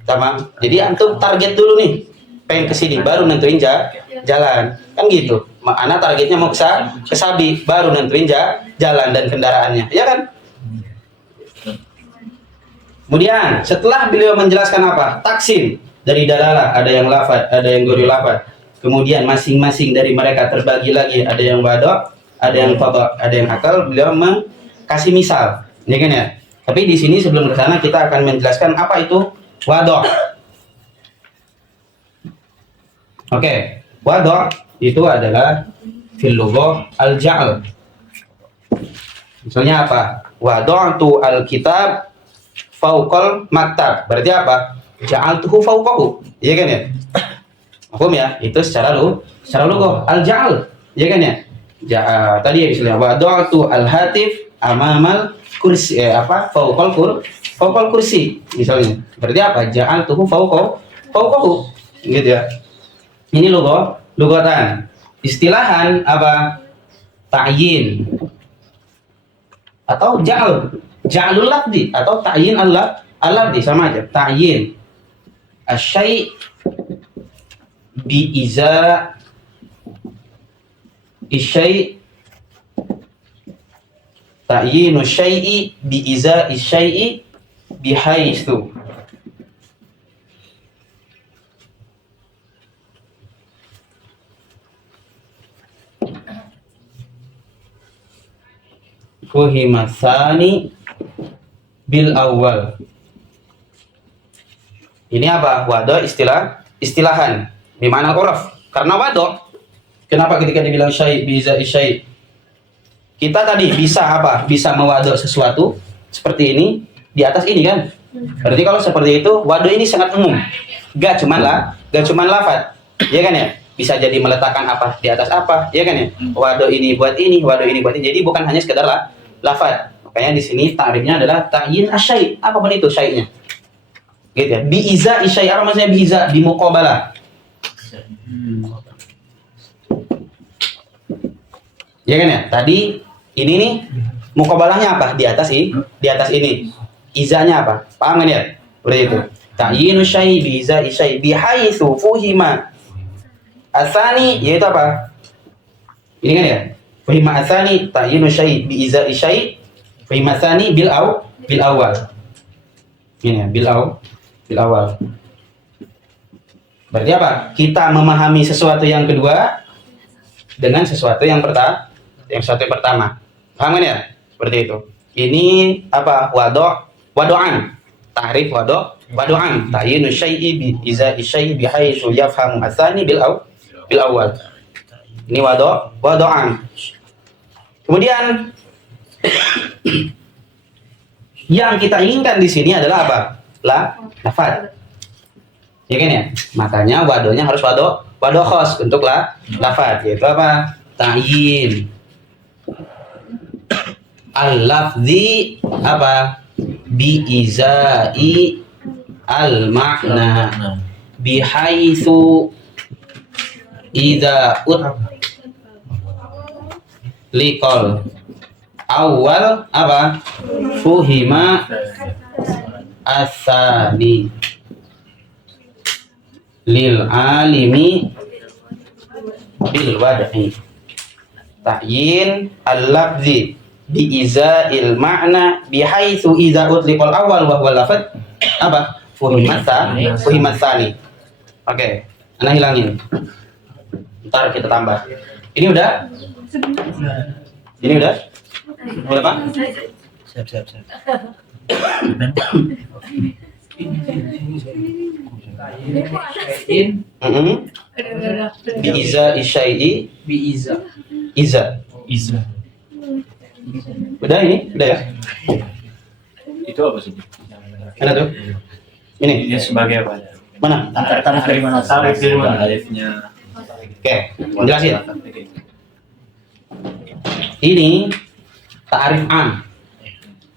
Tamam. Jadi antum target dulu nih. Pengen ke sini baru nentuin jalan. Kan gitu. Anak targetnya mau ke Sabi, baru nentuin jalan dan kendaraannya. Ya kan? Kemudian setelah beliau menjelaskan apa? Taksim dari dalalah, ada yang lafad, ada yang ghairul lafad. Kemudian masing-masing dari mereka terbagi lagi, ada yang wada', ada yang qada', ada yang akal. Beliau kasih misal, ya kan ya? Tapi di sini sebelum ke sana kita akan menjelaskan apa itu wada'. Oke, wada' itu adalah fil lughah al-ja'l. Misalnya apa? Wada'tu al-kitab fauqal maktab. Berarti apa? Ja'altuhu fauqahu. Iya kan ya? Paham ya? Itu secara lughah al-ja'al. Iya kan ya? Tadi ya misalnya wada'tu al-hatif amamal kursi fauqal kursi misalnya. Berarti apa? Ja'altuhu fauqahu. Gitu ya. Ini lughatan. Istilahan apa? Ta'yin atau ja'lul lafzi atau ta'yin al-lafzi sama aja. Ta'yin asy-syai' bi iza isyai' ta'yinu syai'i bi iza isyai'i bihaitsu fuhima tsani bil awal. Ini apa? Wada istilahan. Di mana uraf? Karena wada. Kenapa ketika dibilang syai' biza isyai'? Kita tadi bisa apa? Bisa mewada sesuatu seperti ini di atas ini kan? Berarti kalau seperti itu, wada ini sangat umum. Gak cuman lafaz. Ya kan ya? Bisa jadi meletakkan apa di atas apa, ya kan ya? Wada ini buat ini, wada ini buat ini. Jadi bukan hanya sekedar lafaz. Makanya di sini ta'rifnya adalah ta'yin asy-syai'. Apapun itu syai'nya. Gitu ya. Bi iza isyai', apa maksudnya bi iza? Bi muqabalah. Ya kan ya? Tadi ini nih muqabalahnya apa? Di atas ini. Izanya apa? Paham kan ya? Seperti itu. Ta'yinu syai' bi iza isyai' bi haitsu fuhima atsani, yaitu apa? Ini kan ya? Fuhima atsani ta'yinu syai' bi iza isyai' fuhima atsani bil awal. Ini ya, bil awal. Berarti apa? Kita memahami sesuatu yang kedua dengan sesuatu yang pertama. Paham kan ya? Seperti itu. Ini apa? Wado'an. Ta'rif wado'an. Ta'yinu syai'i bi iza isyai' bi haitsu yafhamu atsani bil awal. Ini wado'an. Kemudian yang kita inginkan di sini adalah apa? Lafaz. Ya kan ya? Makanya wadonya harus wado khos untuk lafaz, yaitu apa? Ta'yin al-lafzi apa? Bi izai al-ma'na bi haitsu idza liqal awal apa? Fuhima asani lil alimi bil wad'i. Ta'yin al-lafzi bi iza'il ma'na bihaitsu idza utliqal awal wa huwa lafaz apa? Fuhimat tsani. Oke, ana hilangin. Ntar kita tambah. Ini udah? Ini udah? Udah Pak? Siap. Bi iza isyai'i iza. Udah ini? Udah ya? Itu apa sih? Mana tuh? Ini. Ini sebagai apa? Mana? Tarif dari mana? Tarif dari mana? Tarifnya. Oke, jelasin. Ini ta'rif am.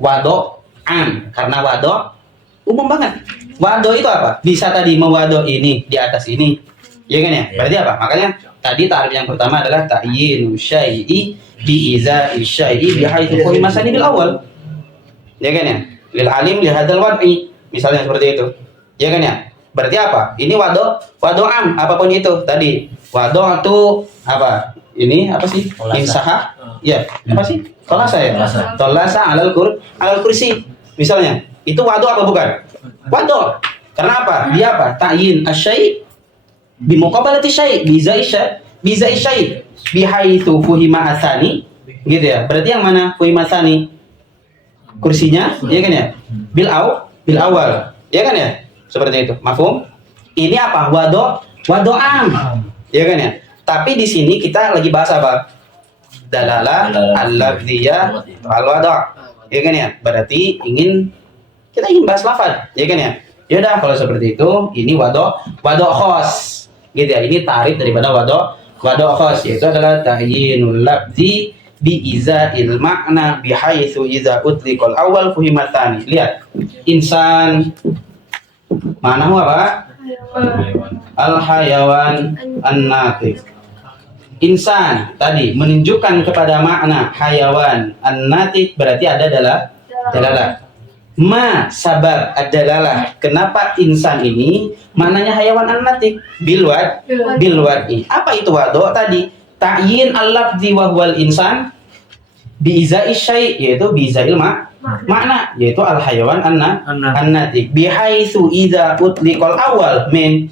Wado am, karena wado umum banget. Wado itu apa? Bisa tadi mewado ini di atas ini. Ya kan ya? Berarti apa? Makanya tadi ta'rif yang pertama adalah ta'yinu syai'i bi iza'i syai'i bi haitsu fuhima masani bil awal. Ya kan ya? Lil alim li hadzal wad'i. Misalnya seperti itu. Ya kan ya? Berarti apa? Ini wado am, apapun itu tadi. Wado itu apa? Ini apa sih? Insaha? Ya, apa sih? Tolasa ya? Tolasa alal kursi. Misalnya, itu wado apa bukan? Wado. Karena apa? Dia apa? Ta'yin asy-syai' bi muqabalati syai' bi za'i syai' bi haitsu fuhima asani. Gitu ya. Berarti yang mana fuhima asani? Kursinya, iya kan ya? Bil awal. Iya kan ya? Seperti itu. Mafhum? Ini apa? Wado am. Iya kan ya? Tapi di sini kita lagi bahas apa? Dalalah al-lafziyah al-wada'. Ya kan ya? Berarti kita ingin bahas lafaz, ya kan ya? Ya udah kalau seperti itu, ini wado khos. Gitu ya. Ini tarif daripada wado khos, yaitu adalah ta'yinul lafzi bi iza'il ma'na bi haitsu idza utliqal awal fuhimat tsani. Lihat. Insan manahu apa? Al-hayawan an-natiq. Insan tadi menunjukkan kepada makna hayawan an-natiq, berarti ada dalalah. Ma sabab adalah kenapa insan ini maknanya hayawan an-natiq bil wad'i. Apa itu wado tadi? Ta'yin al-lafzi wa huwal insan bi iza'i syai', yaitu bi iza'il makna, yaitu al-hayawan an-natiq bi haitsu idza utliqal awal min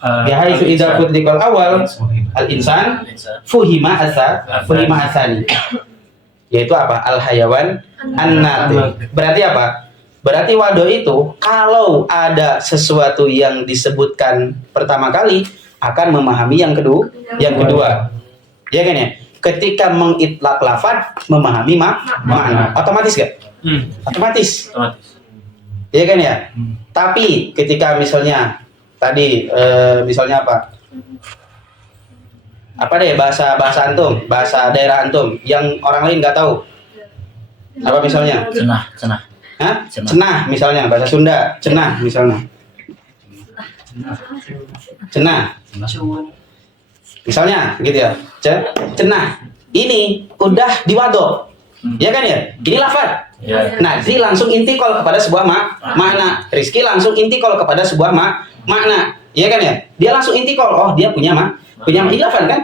bihaitsu idza utliqal awal al-insan fuhima asani, yaitu apa? Al-hayawan an-natiq. Berarti apa? Berarti wado itu kalau ada sesuatu yang disebutkan pertama kali akan memahami yang kedua. Ya kan ya? Ketika mengitlaq lafaz memahami makna. Otomatis gak? Otomatis. Ya kan ya? Tapi ketika misalnya tadi misalnya apa? Apa deh bahasa antum, bahasa daerah antum yang orang lain nggak tahu. Apa misalnya? Cenah. Hah? Cenah misalnya, bahasa Sunda, cenah misalnya. Cenah. Misalnya gitu ya. Cenah. Ini udah diwado. Ya kan ya? Ini lafaz. Nazi langsung intikal kepada sebuah makna. Rizki langsung intikal kepada sebuah makna. Iya kan ya? Dia langsung intikal. Oh, dia punya ini lafaz kan?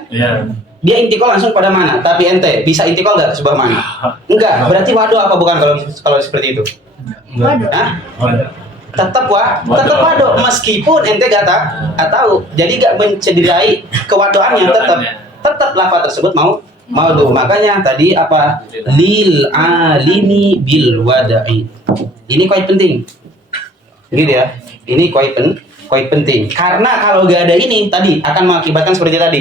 Dia intikal langsung pada mana? Tapi ente bisa intikal nggak ke sebuah makna? Enggak. Berarti wado apa bukan kalau seperti itu? Hah? Tetap wado meskipun ente gak tahu. Jadi gak mencederai kewadoannya, tetap lafaz tersebut mau tuh. Makanya tadi apa? Lil alimi bil wada'i. Ini quite penting. Gitu ya. Ini quite penting. Karena kalau gak ada ini tadi akan mengakibatkan seperti tadi.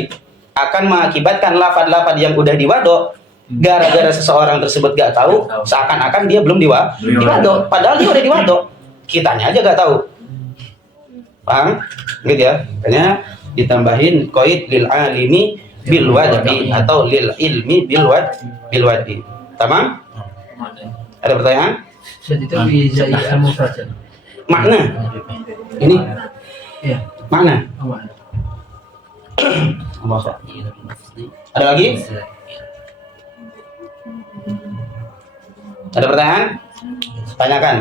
Akan mengakibatkan lafaz-lafaz yang udah diwado gara-gara seseorang tersebut gak tahu, seakan-akan dia belum diwado. Padahal dia udah diwado. Kitanya aja gak tahu. Paham? Gitu ya. Makanya ditambahin qaid lil alimi bil wada'i atau lil ilmi bil wada'i. Tamam? Ada pertanyaan? Makna. Ini. Iya. Makna. Ada lagi? Ada pertanyaan? Tanyakan.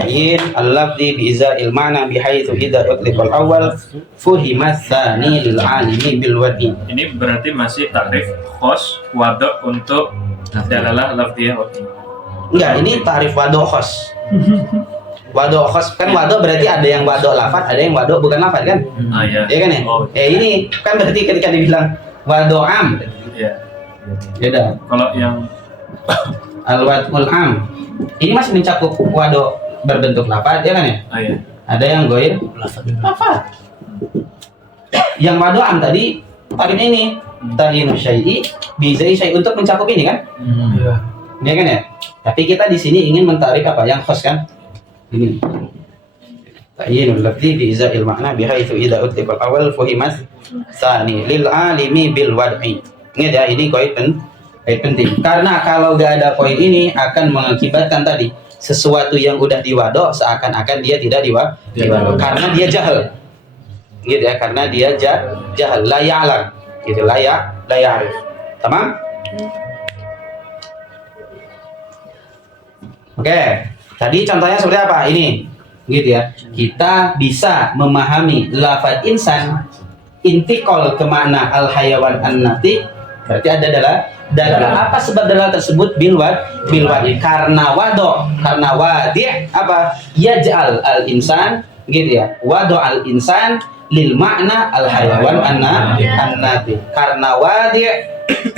Bayin al-lafzi bi iza'il ma'na bihaitsu idza utliqa al-awwal fuhima tsani lil 'alimi bil wadi. Ini berarti masih takrif khos wadok untuk dalalah lafziyah waktu. Enggak, ini tarif wadok khos. Wadok khos kan wadok berarti ada yang wadok lafaz, ada yang wadok bukan lafaz kan? Iya. Iya kan ya? Oh, Ini kan berarti ketika dibilang wadok am, iya. beda. Kalau yang Al-wad'ul am. Ini masih mencakup wadok berbentuk lafaz, ya kan ya? iya. Ada yang goir lafaz. Yang wadok am tadi tarif ini ta'inu syai'i bizai syai' untuk mencakup ini kan? Iya. Iya kan ya? Tapi kita di sini ingin mentarif apa? Yang khos kan? Ini. Ta'yinul lafzi bi iza'il ma'na bihaitsu idza utliqa al-awwal fuhimat tsani lil 'alimi bil wad'i. Ingat ya, ini poin penting. Karena kalau gak ada poin ini akan mengakibatkan tadi sesuatu yang udah diwadok seakan-akan dia tidak diwadok karena dia jahil. Gitu ya, karena dia jahil, la ya'lam. Gitu, la ya'rif. Tamam? Oke, tadi contohnya seperti apa? Ini, gitu ya. Kita bisa memahami lafaz insan intikal ke makna al hayawan an nati. Berarti ada dalalah. Apa sebab dalalah tersebut bil wadi? Karena wadi apa? Yaj'al al insan, gitu ya. Wado al insan lil makna al hayawan an nati. Karena wadi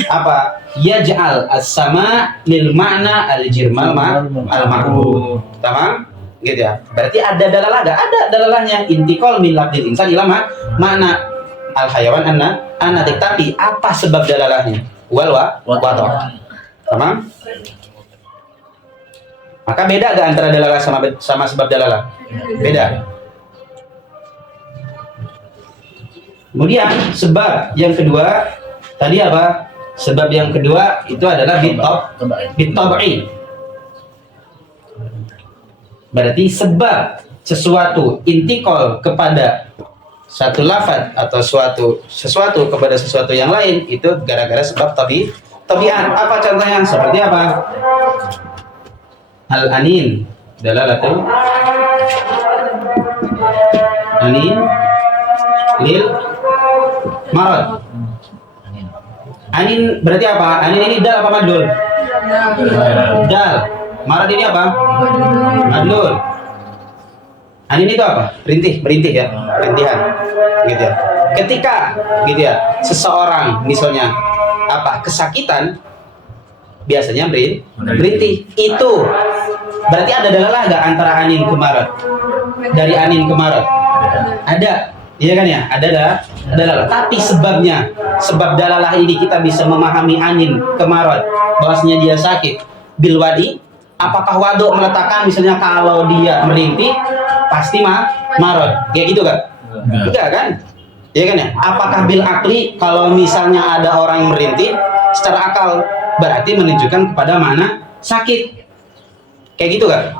apa? Yaj'al as-sama lil makna al-jirmal al-ma'ruf. Tamam? Gitu ya. Berarti ada dalalah enggak? Ada dalalahnya. Intiqal min lafzil insan ila makna al-hayawan an-natiq. Tapi apa sebab dalalahnya? Wal wado. Tamam? Maka beda enggak antara dalalah sama sebab dalalah? Beda. Kemudian sebab yang kedua tadi apa? Sebab yang kedua itu adalah bitab'i. Berarti sebab sesuatu intikal kepada satu lafaz atau sesuatu kepada sesuatu yang lain itu gara-gara sebab tabiat. Apa contohnya? Seperti apa? Al-anin dalalatul anin lil marad. Anin berarti apa? Anin ini dal apa madlul? Dal. Marad ini apa? Madlul. Anin itu apa? Merintih ya, perintihan. Gitu ya. Ketika gitu ya, seseorang misalnya apa? Kesakitan biasanya merintih. Itu berarti ada dalalah enggak antara anin ke marad? Dari anin ke marad? Ada. Iya kan ya? Ada dalalah. Tapi sebab dalalah ini kita bisa memahami anin ke marad bahwasanya dia sakit bil wadi. Apakah waduk meletakkan misalnya kalau dia merintih pasti marad? Kayak gitu kan? Enggak kan? Iya kan ya? Apakah bil akli kalau misalnya ada orang yang merintih secara akal berarti menunjukkan kepada mana sakit? Kayak gitu kan?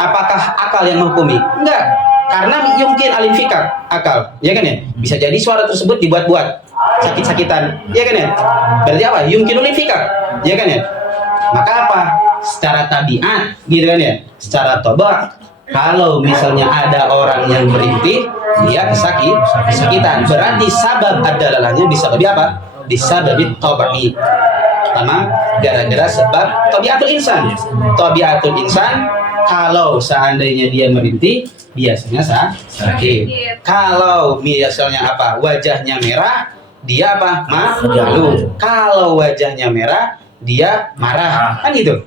Apakah akal yang menghukumi? Enggak. Karena mungkin alinfikak akal, ya kan ya? Bisa jadi suara tersebut dibuat-buat, sakit-sakitan, ya kan ya? Berarti apa? Yumkin alinfikak, ya kan ya? Maka apa? Secara tabiat, gitu kan ya? Secara toba, kalau misalnya ada orang yang merintih, dia kesakitan. Berarti sabab adalalahnya bisa lebih apa? Bisa lebih tobai. Karena gara-gara sebab tabiatul insan. Tabiatul insan kalau seandainya dia merintih biasanya sakit. Kalau misalnya apa? Wajahnya merah, dia apa? Malu. Kalau wajahnya merah, dia marah. Kan gitu.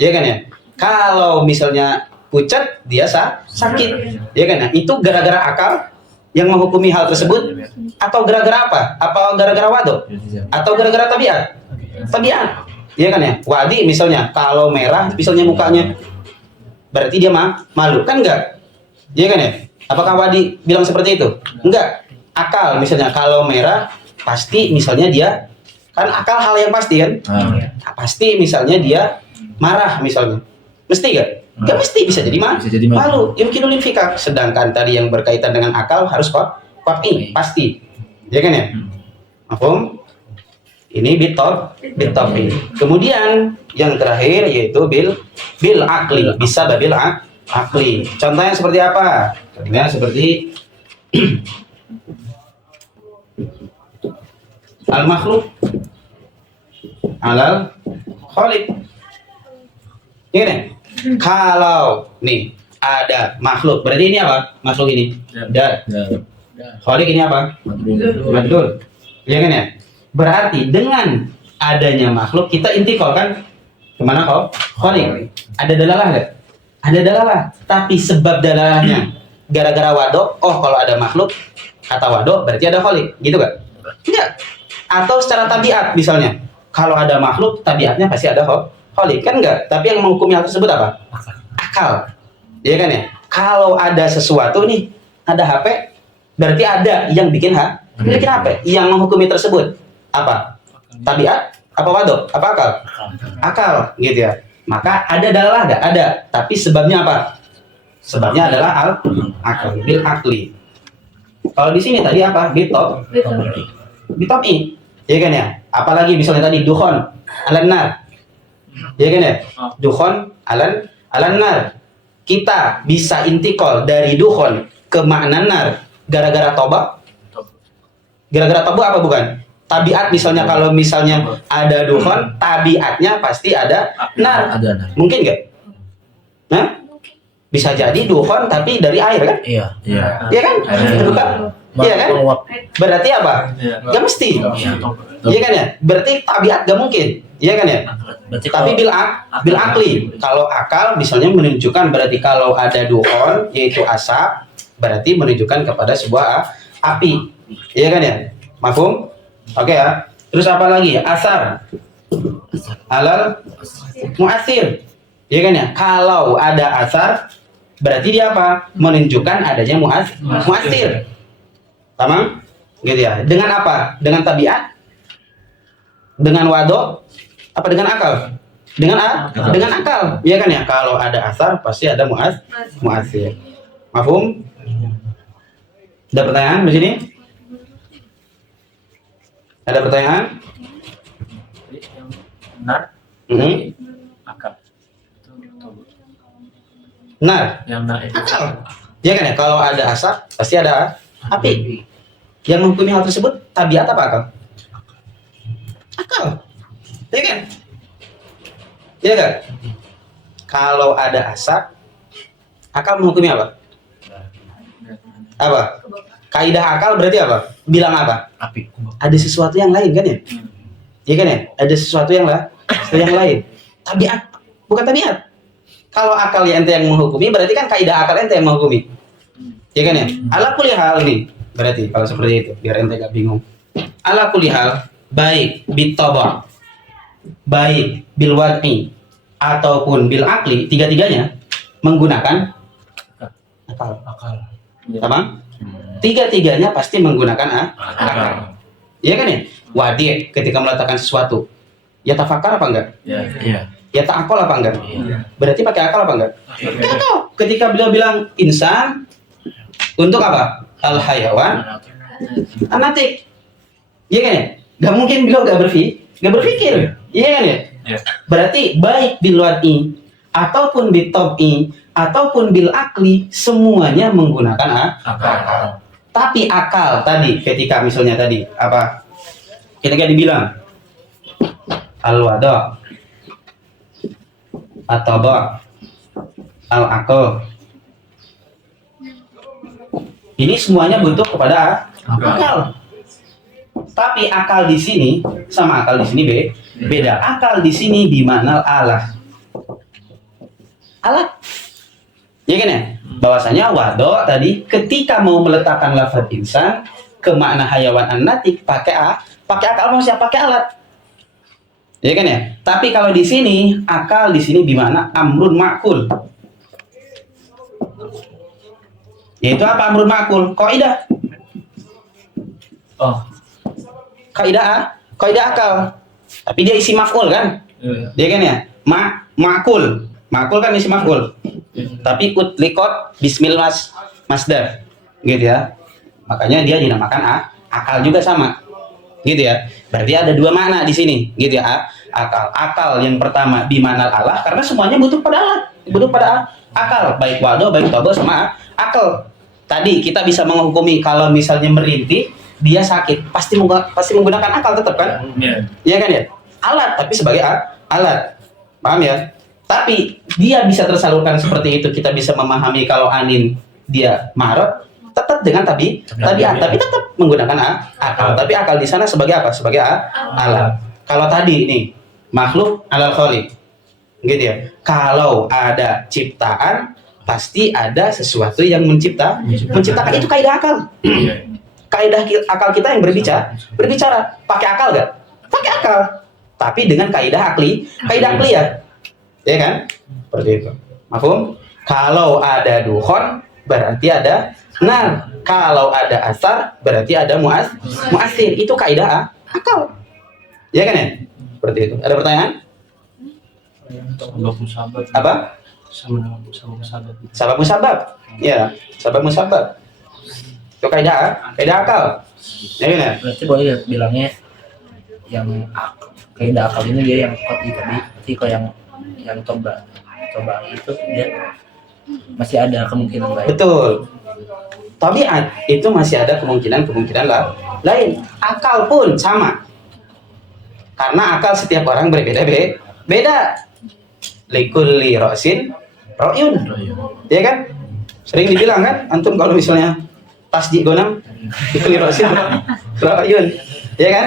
Ya kan ya? Kalau misalnya pucat, dia sakit. Ya kan ya? Itu gara-gara akal yang menghukumi hal tersebut atau gara-gara apa? Apa gara-gara waduk? Atau gara-gara tabiat? Tabiat. Ya kan ya? Wadi misalnya kalau merah misalnya mukanya berarti dia malu. Kan enggak? Iya kan ya? Apakah Wadi bilang seperti itu? Enggak. Akal misalnya kalau merah pasti misalnya dia kan akal hal yang pasti kan? Pasti misalnya dia marah misalnya. Mesti enggak? Enggak mesti, bisa jadi malu. Yumkinul infikak. Sedangkan tadi yang berkaitan dengan akal harus qat'i, pasti. Iya kan ya? Mafhum? Ini bitop ini. Kemudian yang terakhir yaitu bil akli, bisa babil akli. Contohnya seperti apa? Contohnya seperti al makhluk alal khaliq. Ini kalau nih ada makhluk, berarti ini apa? Makhluk ini. Dan khaliq ini apa? Betul. Ya kan ya? Berarti dengan adanya makhluk kita intikal kan kemana kau? Khaliq. Ada dalalah nggak? Ada dalalah. Tapi sebab dalalahnya gara-gara wadok. Oh kalau ada makhluk kata wadok berarti ada khaliq, gitu kan? Enggak. Atau secara tabiat misalnya, kalau ada makhluk tabiatnya pasti ada khaliq kan enggak? Tapi yang menghukumi hal tersebut apa? Akal. Iya kan ya? Kalau ada sesuatu nih, ada HP, berarti ada yang bikin HP, yang menghukumi tersebut. Apa? Tabiat? Apa wadok? Apa akal? Akal, gitu ya. Maka ada dalalah nggak? Ada. Tapi sebabnya apa? Sebabnya adalah akal, bil akli. Kalau di sini tadi apa? Bitop i. Ya kan ya? Apalagi misalnya tadi dukhon alan nar. Ya kan ya? Dukhon alan nar. Kita bisa intikal dari dukhon ke makna nar gara-gara toba. Gara-gara toba apa bukan? Tabiat misalnya kalau misalnya ada dukhon, tabiatnya pasti ada nar. Mungkin nggak? Nah, bisa jadi dukhon tapi dari air kan? Iya. Iya kan? Bukan? Iya kan? Berarti apa? Gak mesti. Iya kan ya? Berarti tabiat gak mungkin. Iya kan ya? Tapi bil akli. Kalau akal misalnya menunjukkan berarti kalau ada dukhon yaitu asap, berarti menunjukkan kepada sebuah api. Iya kan ya? Mafhum? Oke ya. Terus apa lagi? Asar. Alal muasir. Iya kan ya? Kalau ada asar berarti dia apa? Menunjukkan adanya muasir. Paham? Gitu ya. Dengan apa? Dengan tabiat? Dengan wado? Apa dengan akal? Dengan akal. Iya kan ya? Kalau ada asar pasti ada muasir. Mafhum? Ada pertanyaan di sini? Ada pertanyaan? Yang benar akal. Benar. Yang benar itu Akal. Ya kan ya? Kalau ada asap pasti ada api. Yang menghukumi hal tersebut tabiat apa akal? Akal. Ya kan? Ya kan? Kalau ada asap, akal menghukumi apa? Apa? Kaidah akal berarti apa? Bilang apa? Api. Ada sesuatu yang lain kan ya? Iya kan ya? Ada sesuatu yang lain. Tabiat, bukan tabiat. Kalau akal yang ente yang menghukumi, berarti kan kaidah akal ente yang menghukumi. Iya kan ya? Ala kulli hal nih. Berarti kalau seperti itu, biar ente gak bingung. Ala kulli hal, baik bitaba, baik bil wad'i ataupun bil akli, tiga-tiganya menggunakan akal. Sama? Tiga-tiganya pasti menggunakan akal. Iya kan ya? Wadi ketika meletakkan sesuatu, ya tafakar apa enggak? Iya. Ya ta'akal apa enggak? Berarti pakai akal apa enggak? Akal. Ketika beliau bilang insan, untuk apa? Al hayawan anatik. Iya kan ya? Gak mungkin beliau gak berpikir. Iya kan ya? Berarti baik bil wad'i ataupun bil tab'i ataupun bil akli semuanya menggunakan akal. Tapi akal tadi ketika misalnya tadi apa? Ketika dibilang al wada atau al akal, ini semuanya bentuk kepada akal. Tapi akal di sini sama akal di sini beda. Akal di sini bimakna alat. Ya kan ya? Bahwasanya wado tadi ketika mau meletakkan lafaz insan ke makna hayawan an-natik pakai akal, maksudnya pakai alat. Ya kan ya? Tapi kalau di sini akal di sini bimakna amrun ma'kul. Yaitu apa amrun ma'kul? Kaidah. Kaidah akal. Tapi dia isi maf'ul kan? Dia kan ya? Ma'kul. Ma'kul kan isi maf'ul. Tapi utlikot bismil masdar. Gitu ya. Makanya dia dinamakan akal juga sama. gitu ya. Berarti ada dua makna di sini, gitu ya. Akal yang pertama bimanal Allah, karena semuanya butuh pada alat, butuh pada akal, baik wado, baik tobo, sama akal. Tadi kita bisa menghukumi kalau misalnya merintih, dia sakit, pasti menggunakan akal tetap kan? Iya kan ya? Alat, tapi sebagai alat, paham ya? Tapi dia bisa tersalurkan seperti itu, kita bisa memahami kalau anin dia marot, tetap dengan tabiat, tapi tetap menggunakan akal. Tapi akal di sana sebagai apa? Sebagai alat. Kalau tadi nih makhluk alal khaliq, gitu ya. Kalau ada ciptaan, pasti ada sesuatu yang menciptakan. Itu kaidah akal. Kaidah akal kita yang berbicara pakai akal gak? Pakai akal. Tapi dengan kaidah akli ya kan? Seperti itu. Mafhum? Kalau ada dukhon, berarti ada nar. Kalau ada asar, berarti ada muasir. Itu kaidah akal. Ya kan ya? Seperti itu. Ada pertanyaan? Apa? Sabab musabab. Ya, sabab musabab. Itu kaidah akal. Ya kan ya? Berarti boleh bilangnya yang kaidah akal ini dia yang koti tadi, tapi kalau yang coba itu dia masih ada kemungkinan lain. Betul. Tabiat itu masih ada kemungkinan lain. Akal pun sama. Karena akal setiap orang berbeda. Likulli ra'sin ra'yun. Ya kan? Sering dibilang kan, antum kalau misalnya tasjid gonam, likulli ra'sin ra'yun. Ya kan?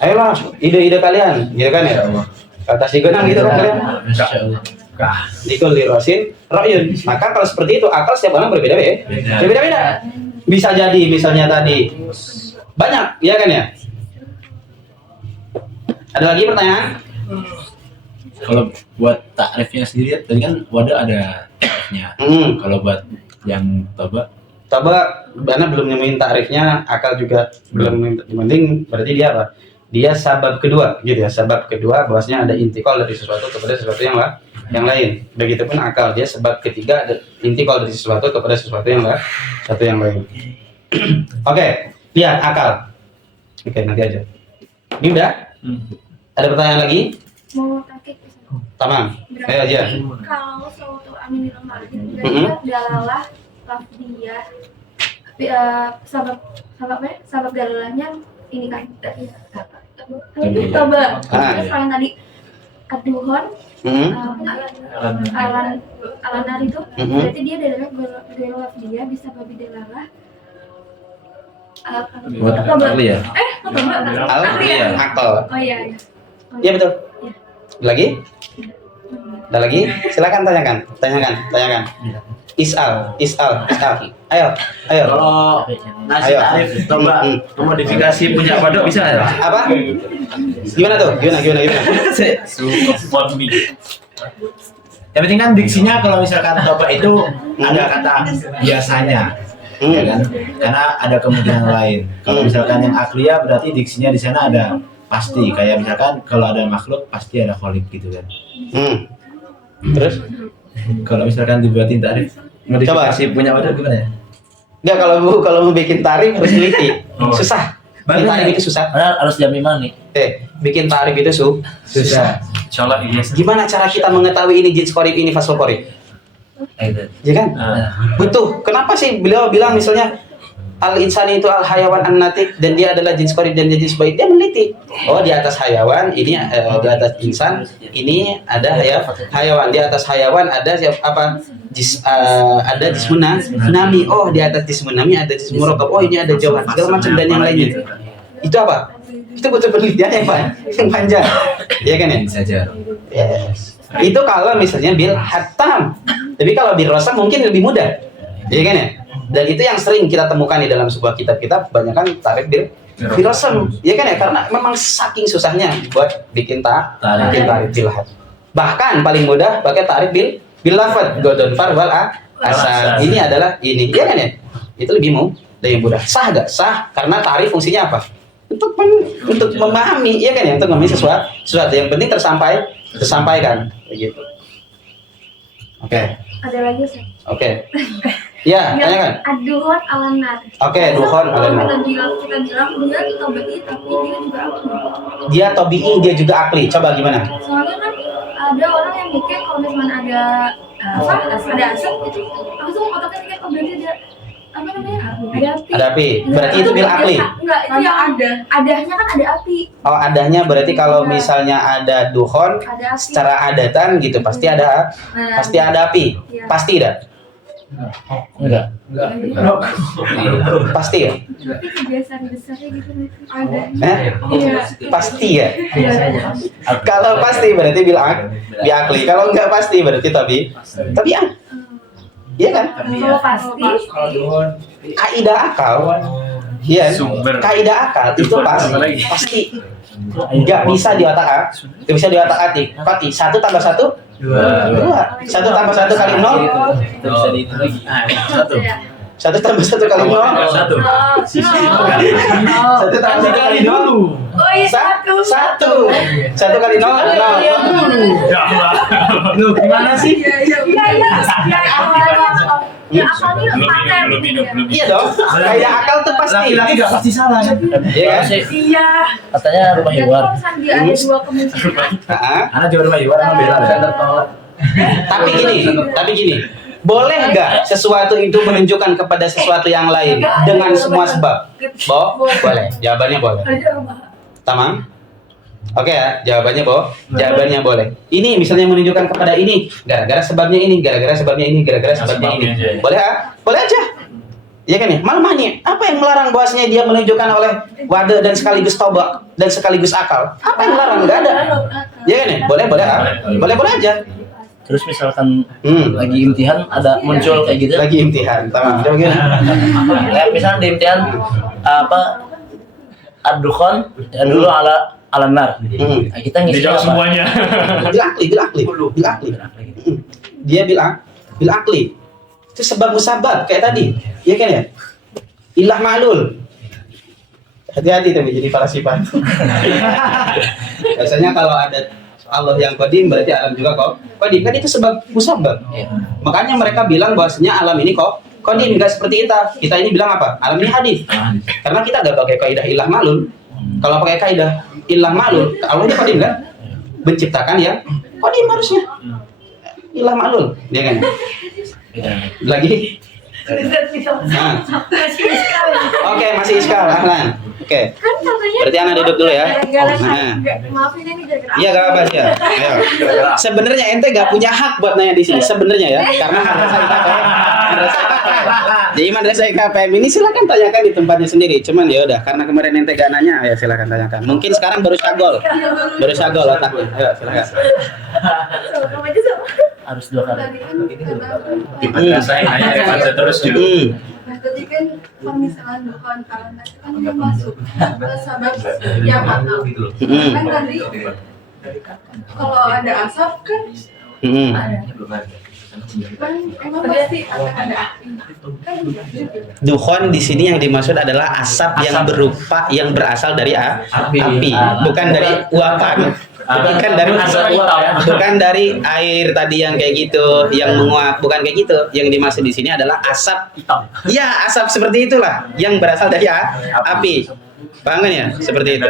Ayolah, ide-ide kalian, gitu kan ya? Kata si Gonang gitu kan kalian? Likulli ra'sin ra'yun. Maka kalau seperti itu, akal setiap orang berbeda-beda. Bisa jadi misalnya tadi banyak, ya kan ya? Ada lagi pertanyaan? Kalau buat takrifnya sendiri tadi kan wadah ada takrifnya. Kalau buat yang toba karena belum nemuin takrifnya, akal juga belum penting, berarti dia apa? Dia sabab kedua, gitu ya. Sabab kedua bahwasanya ada intikal dari sesuatu kepada sesuatu yang lain. Begitupun akal, dia sebab ketiga ada intikal dari sesuatu kepada sesuatu yang lain. Oke, lihat akal. Oke, nanti aja. Ini udah? Ada pertanyaan lagi? Mau takik Tamam. Ayo aja. kalau suatu amin itu berarti dalalah lafdiyah, sabab dalalahnya ini kan coba terus kalau tadi aduhon alanar itu berarti dia dalalah gaya lafdiyah bisa babi dalalah Akal. Oh iya. Iya betul. Lagi? Ada lagi? Silakan tanyakan. Isal. Ayo. Kalau ngasih tarif coba modifikasi punya waduk bisa ya? Apa? Gimana tuh? Gimana? Yang penting kan diksinya kalau misalkan coba itu ada kata biasanya, ya kan? Karena ada kemungkinan lain. Kalau misalkan yang akliyah berarti diksinya di sana ada pasti. Kayak misalkan kalau ada makhluk pasti ada khaliq gitu kan. Terus? Kalau misalkan dibuatin tarif modifikasi punya waduk gimana ya? Enggak, kalau mau bikin tarif harus teliti. Susah. Bikin tarif itu susah. Harus jaminan nih. Bikin tarif itu susah. Insyaallah iya. Gimana cara kita mengetahui ini jins qorib, ini fasl qorib? Ya kan? Butuh. Kenapa sih beliau bilang misalnya al-insani itu al-hayawan an-natik dan dia adalah jins qorib dan jins baik? Dia meneliti. Oh, di atas hayawan ini di atas insan ini ada hayawan. Di atas hayawan ada apa? Ada jismun nami. Oh, di atas jismun nami ada jismun murakkab. Oh, ini ada jauhan segala macam dan yang lainnya. Itu apa? Itu butuh penelitian yang panjang. Iya kan ya? Saja. Yes. Itu kalau misalnya bil hatam. Tapi kalau bil rosam mungkin lebih mudah. Iya kan ya? Dan itu yang sering kita temukan di dalam sebuah kitab-kitab, kebanyakan tarif bil rosam. Iya kan ya? Karena memang saking susahnya buat bikin tarif bil hat. Bahkan paling mudah pakai tarif bil lafad godon far wal asal. Ini adalah ini. Iya kan ya? Itu lebih mudah. Sah gak? Sah karena tarif fungsinya apa? Untuk memahami, iya kan ya, untuk memahami sesuatu yang penting tersampaikan begitu. Oke. Ada lagi sih. Oke. Ya, tanyakan. Ad-dukhon ala-nar. Oke, dukhon ala-nar. Kita bilang dia tobai tapi dia juga akli. Dia tobi'i, dia juga akli. Coba gimana? Soalnya kan ada orang yang mikir kalau misalnya ada ada asap itu langsung otaknya mikir oh berarti ada apa namanya ada api. Ada api. Berarti itu bil akli. Enggak, itu yang ada. Adanya kan ada api. Oh, adanya berarti kalau misalnya ada dukhon Ada api. secara adatan gitu pasti ada api. Iya. Pasti dah. Enggak. Pasti ya? Tapi kebiasaan besarnya gitu ada. Iya. Pasti ya? Biasanya. Kalau pasti berarti bil akli. Kalau enggak pasti berarti tabiat. Iya kan? Kalau pasti Kaidah akal. Iya. Sumber. Kaidah akal itu pasti. Enggak bisa di otak Enggak bisa di otak atik. Pati 1 tambah 1 2. 1 tambah 1 kali 0. Itu bisa dihitung lagi. Satu. 1 tambah 1 kali 0. Satu. 1 tambah 1 kali 0. Oh iya satu. 1 kali 0. 0. Lu gimana sih? Iya ya akalnya paten. Iya dong. Kaidah akal tuh pasti. Laki-laki gak pasti salah kan? Iya kan? Iya. Katanya rumah Dan hewan. kalau misalnya dia ada dua kemungkinan. Heeh. Anak juga rumah Iwan sama Bella kan? Tapi gini, boleh nggak sesuatu itu menunjukkan kepada sesuatu yang lain dengan semua sebab? Boleh. Jawabannya boleh. Tamam? Oke ya, jawabannya jawabannya boleh. Ini misalnya menunjukkan kepada ini, gara-gara sebabnya ini, gara-gara sebabnya ini, gara-gara sebabnya ini. Boleh boleh aja. Iya kan ya? Malamanya, apa yang melarang bahwasanya dia menunjukkan oleh wade dan sekaligus tobak dan sekaligus akal? Apa yang melarang? Nggak ada. Iya kan ya? Boleh aja. Terus misalkan lagi imtihan ada muncul kayak gitu. Lagi imtihan, tamam. Coba gini. Kayak misalnya di imtihan apa ad-dukhon ya dulu ala nar. Nah, kita ngisi Dijawab apa? semuanya. Bil akli. Dia bilang bil akli. Itu sebab musabab kayak tadi. Iya kan ya? Ilah ma'lul. Hati-hati tuh jadi falsafah. Biasanya kalau ada Allah yang qadim berarti alam juga qadim. Kan itu sebab musabab. Makanya mereka bilang bahwasanya alam ini qadim, enggak seperti kita ini bilang apa? Alam ini hadis. Karena kita enggak pakai kaidah ilah ma'lul. Kalau pakai kaidah ilah ma'lul, Allah ini qadim kan? Menciptakan yang qadim harusnya. Ilah ma'lul, dia kan? Lagi? Nah. Oke, masih iskal, Ahlan. Oke. Kan katanya Berarti anak duduk dulu ya. Gara-gara maafin ini gara-gara Iya, gak apa-apa ya. Ayo. Sebenarnya ente gak punya hak buat nanya di sini sebenarnya ya, karena jadi madrasah IKPM ini silakan tanyakan di tempatnya sendiri. Cuman ya udah, karena kemarin ente gak nanya, ya silakan tanyakan. Mungkin sekarang baru syagol otaknya. Ayo silakan. Harus 2 kali. Di madrasah hanya referensi terus dulu. Nah, tadi kan kalau misalnya dukhon alamat itu kan dia masuk ke sabab yang akal. Kan tadi kalau ada asap kan kan emang pasti akan ada api. Kan Dukhon di sini yang dimaksud adalah asap yang berupa yang berasal dari api, bukan dari uapan. Bukan dari air tadi yang kayak gitu, yang menguap, bukan kayak gitu. Yang dimaksud di sini adalah asap hitam. Iya, asap seperti itulah yang berasal dari api. Paham kan ya? Seperti itu.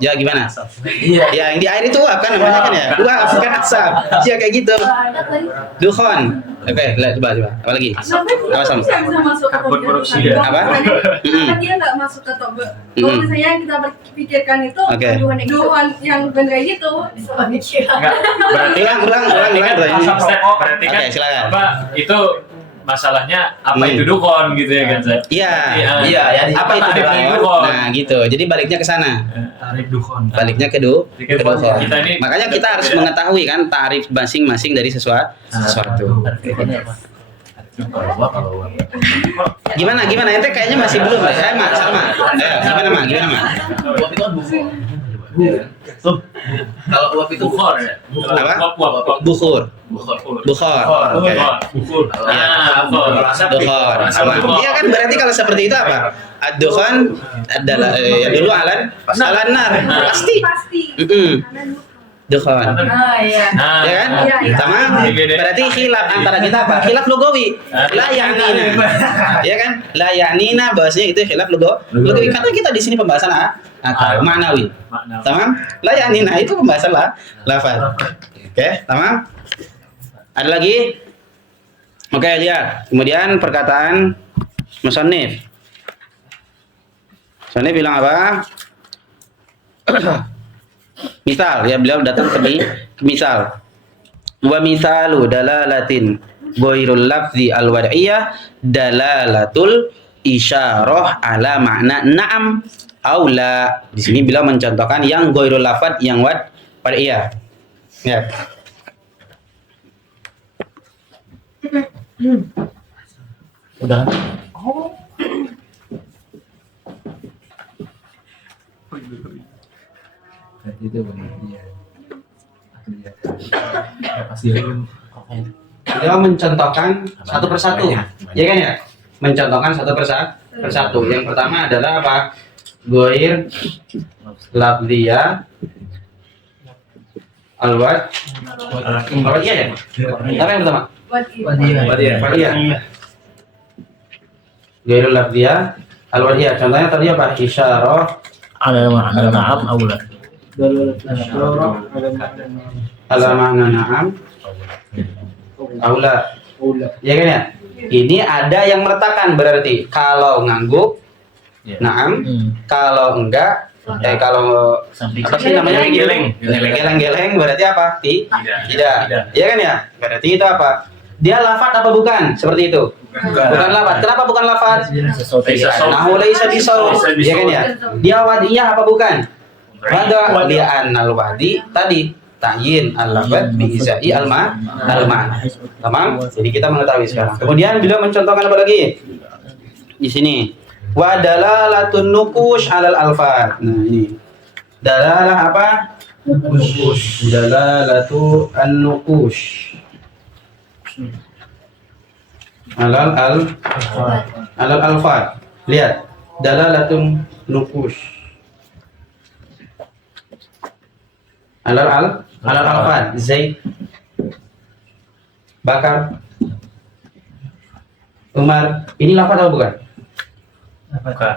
Ya gimana? Iya. Ya, yang di air itu uap kan namanya kan ya? Uap bukan asap. Ya kayak gitu. Dukhon. Oke, coba. Apa lagi? Apa sama? bisa masuk ke Karbon toba. monoksida. Apa? Kan dia nggak masuk ke toba. Kalau misalnya kita pikirkan itu Oke. dukhon yang benar kayak gitu. Enggak. Berarti Ulang. berarti kan Oke, silakan. apa itu masalahnya apa Hmm. itu dukhon gitu ya kan saya. Iya. Iya, ya di Apa itu tarif dukhon? dukhon? Nah, gitu. Jadi baliknya ke sana. tarif dukhon. Baliknya ke Jadi dukhon. kita ini Makanya kita harus mengetahui kan tarif masing-masing dari sesuatu. Dukhonnya apa? Kalau Gimana? Ente kayaknya masih belum ya? Sama. Gimana, Ma? Uap itu kan kalau uap itu dukhon ya. Apa? Bukhor. Bukhur. Bukhor. Oke. Bukhor. Ah, bukhor. Dukhon. Sama. Iya kan berarti kalau seperti itu apa? Ad-dukhon adalah ya dulu alan nar. Pasti. pasti. Mm-mm. Karena dukhon. Ah iya. Ya kan? Iya, iya. Sama. Berarti khilaf antara kita apa? Khilaf lugawi. La ya'nina. Ya kan? La ya'nina bahasanya itu khilaf lugawi. Karena kita di sini pembahasan akal ma'nawi. Makna. Tamam? La ya'nina itu pembahasan lafaz. Oke, tamam? Ada lagi? Oke, lihat. Kemudian perkataan musannif. Musannif bilang apa? Misal, ya beliau datang ke misal. Wa misalu dalalatin ghairul lafzi al-wad'iyah dalalatul isyarah ala makna na'am au la. Di sini beliau mencontohkan yang ghairul lafaz yang wad'iyah. Ya. Udah. Itu benar. Iya. Beliau mencontohkan satu persatu, ya kan ya? Mencontohkan satu persatu. Yang pertama adalah apa? Ghair lafziyah al-wad'iyah ya? Apa yang pertama? Wad'iyah. Ghairul lafziyah al-wad'iyah. Contohnya tadi apa? Isyarah Ada makna na'am aula. ala makna na'am aula. Ya kan ya? Ini ada yang meletakkan berarti kalau ngangguk na'am, kalau enggak kalau Samping apa sih namanya geleng-geleng berarti apa? Tidak. Ya kan ya? Berarti itu apa? Dia lafaz apa bukan? Seperti itu. Bukan lafaz. Kenapa bukan lafaz? sesuatu yang Nahu laisa bisaw. Ya kan ya? Dia wadiyah apa bukan? Wada li'an al-wadi tadi ta'yin al-lafaz bi izai al-ma'na. Tamam? Jadi kita mengetahui sekarang. Kemudian beliau mencontohkan apa lagi? Di sini. Wa dalalatun nukush 'alal alfaz. Nah, ini. Dalalah apa? Nukush. Dalalatu an-nukush. Alal alfaz. Lihat. Dalalatun nukush. Alal alfaz. Zaid, Bakar, Umar. Ini lafaz atau bukan? Bukan.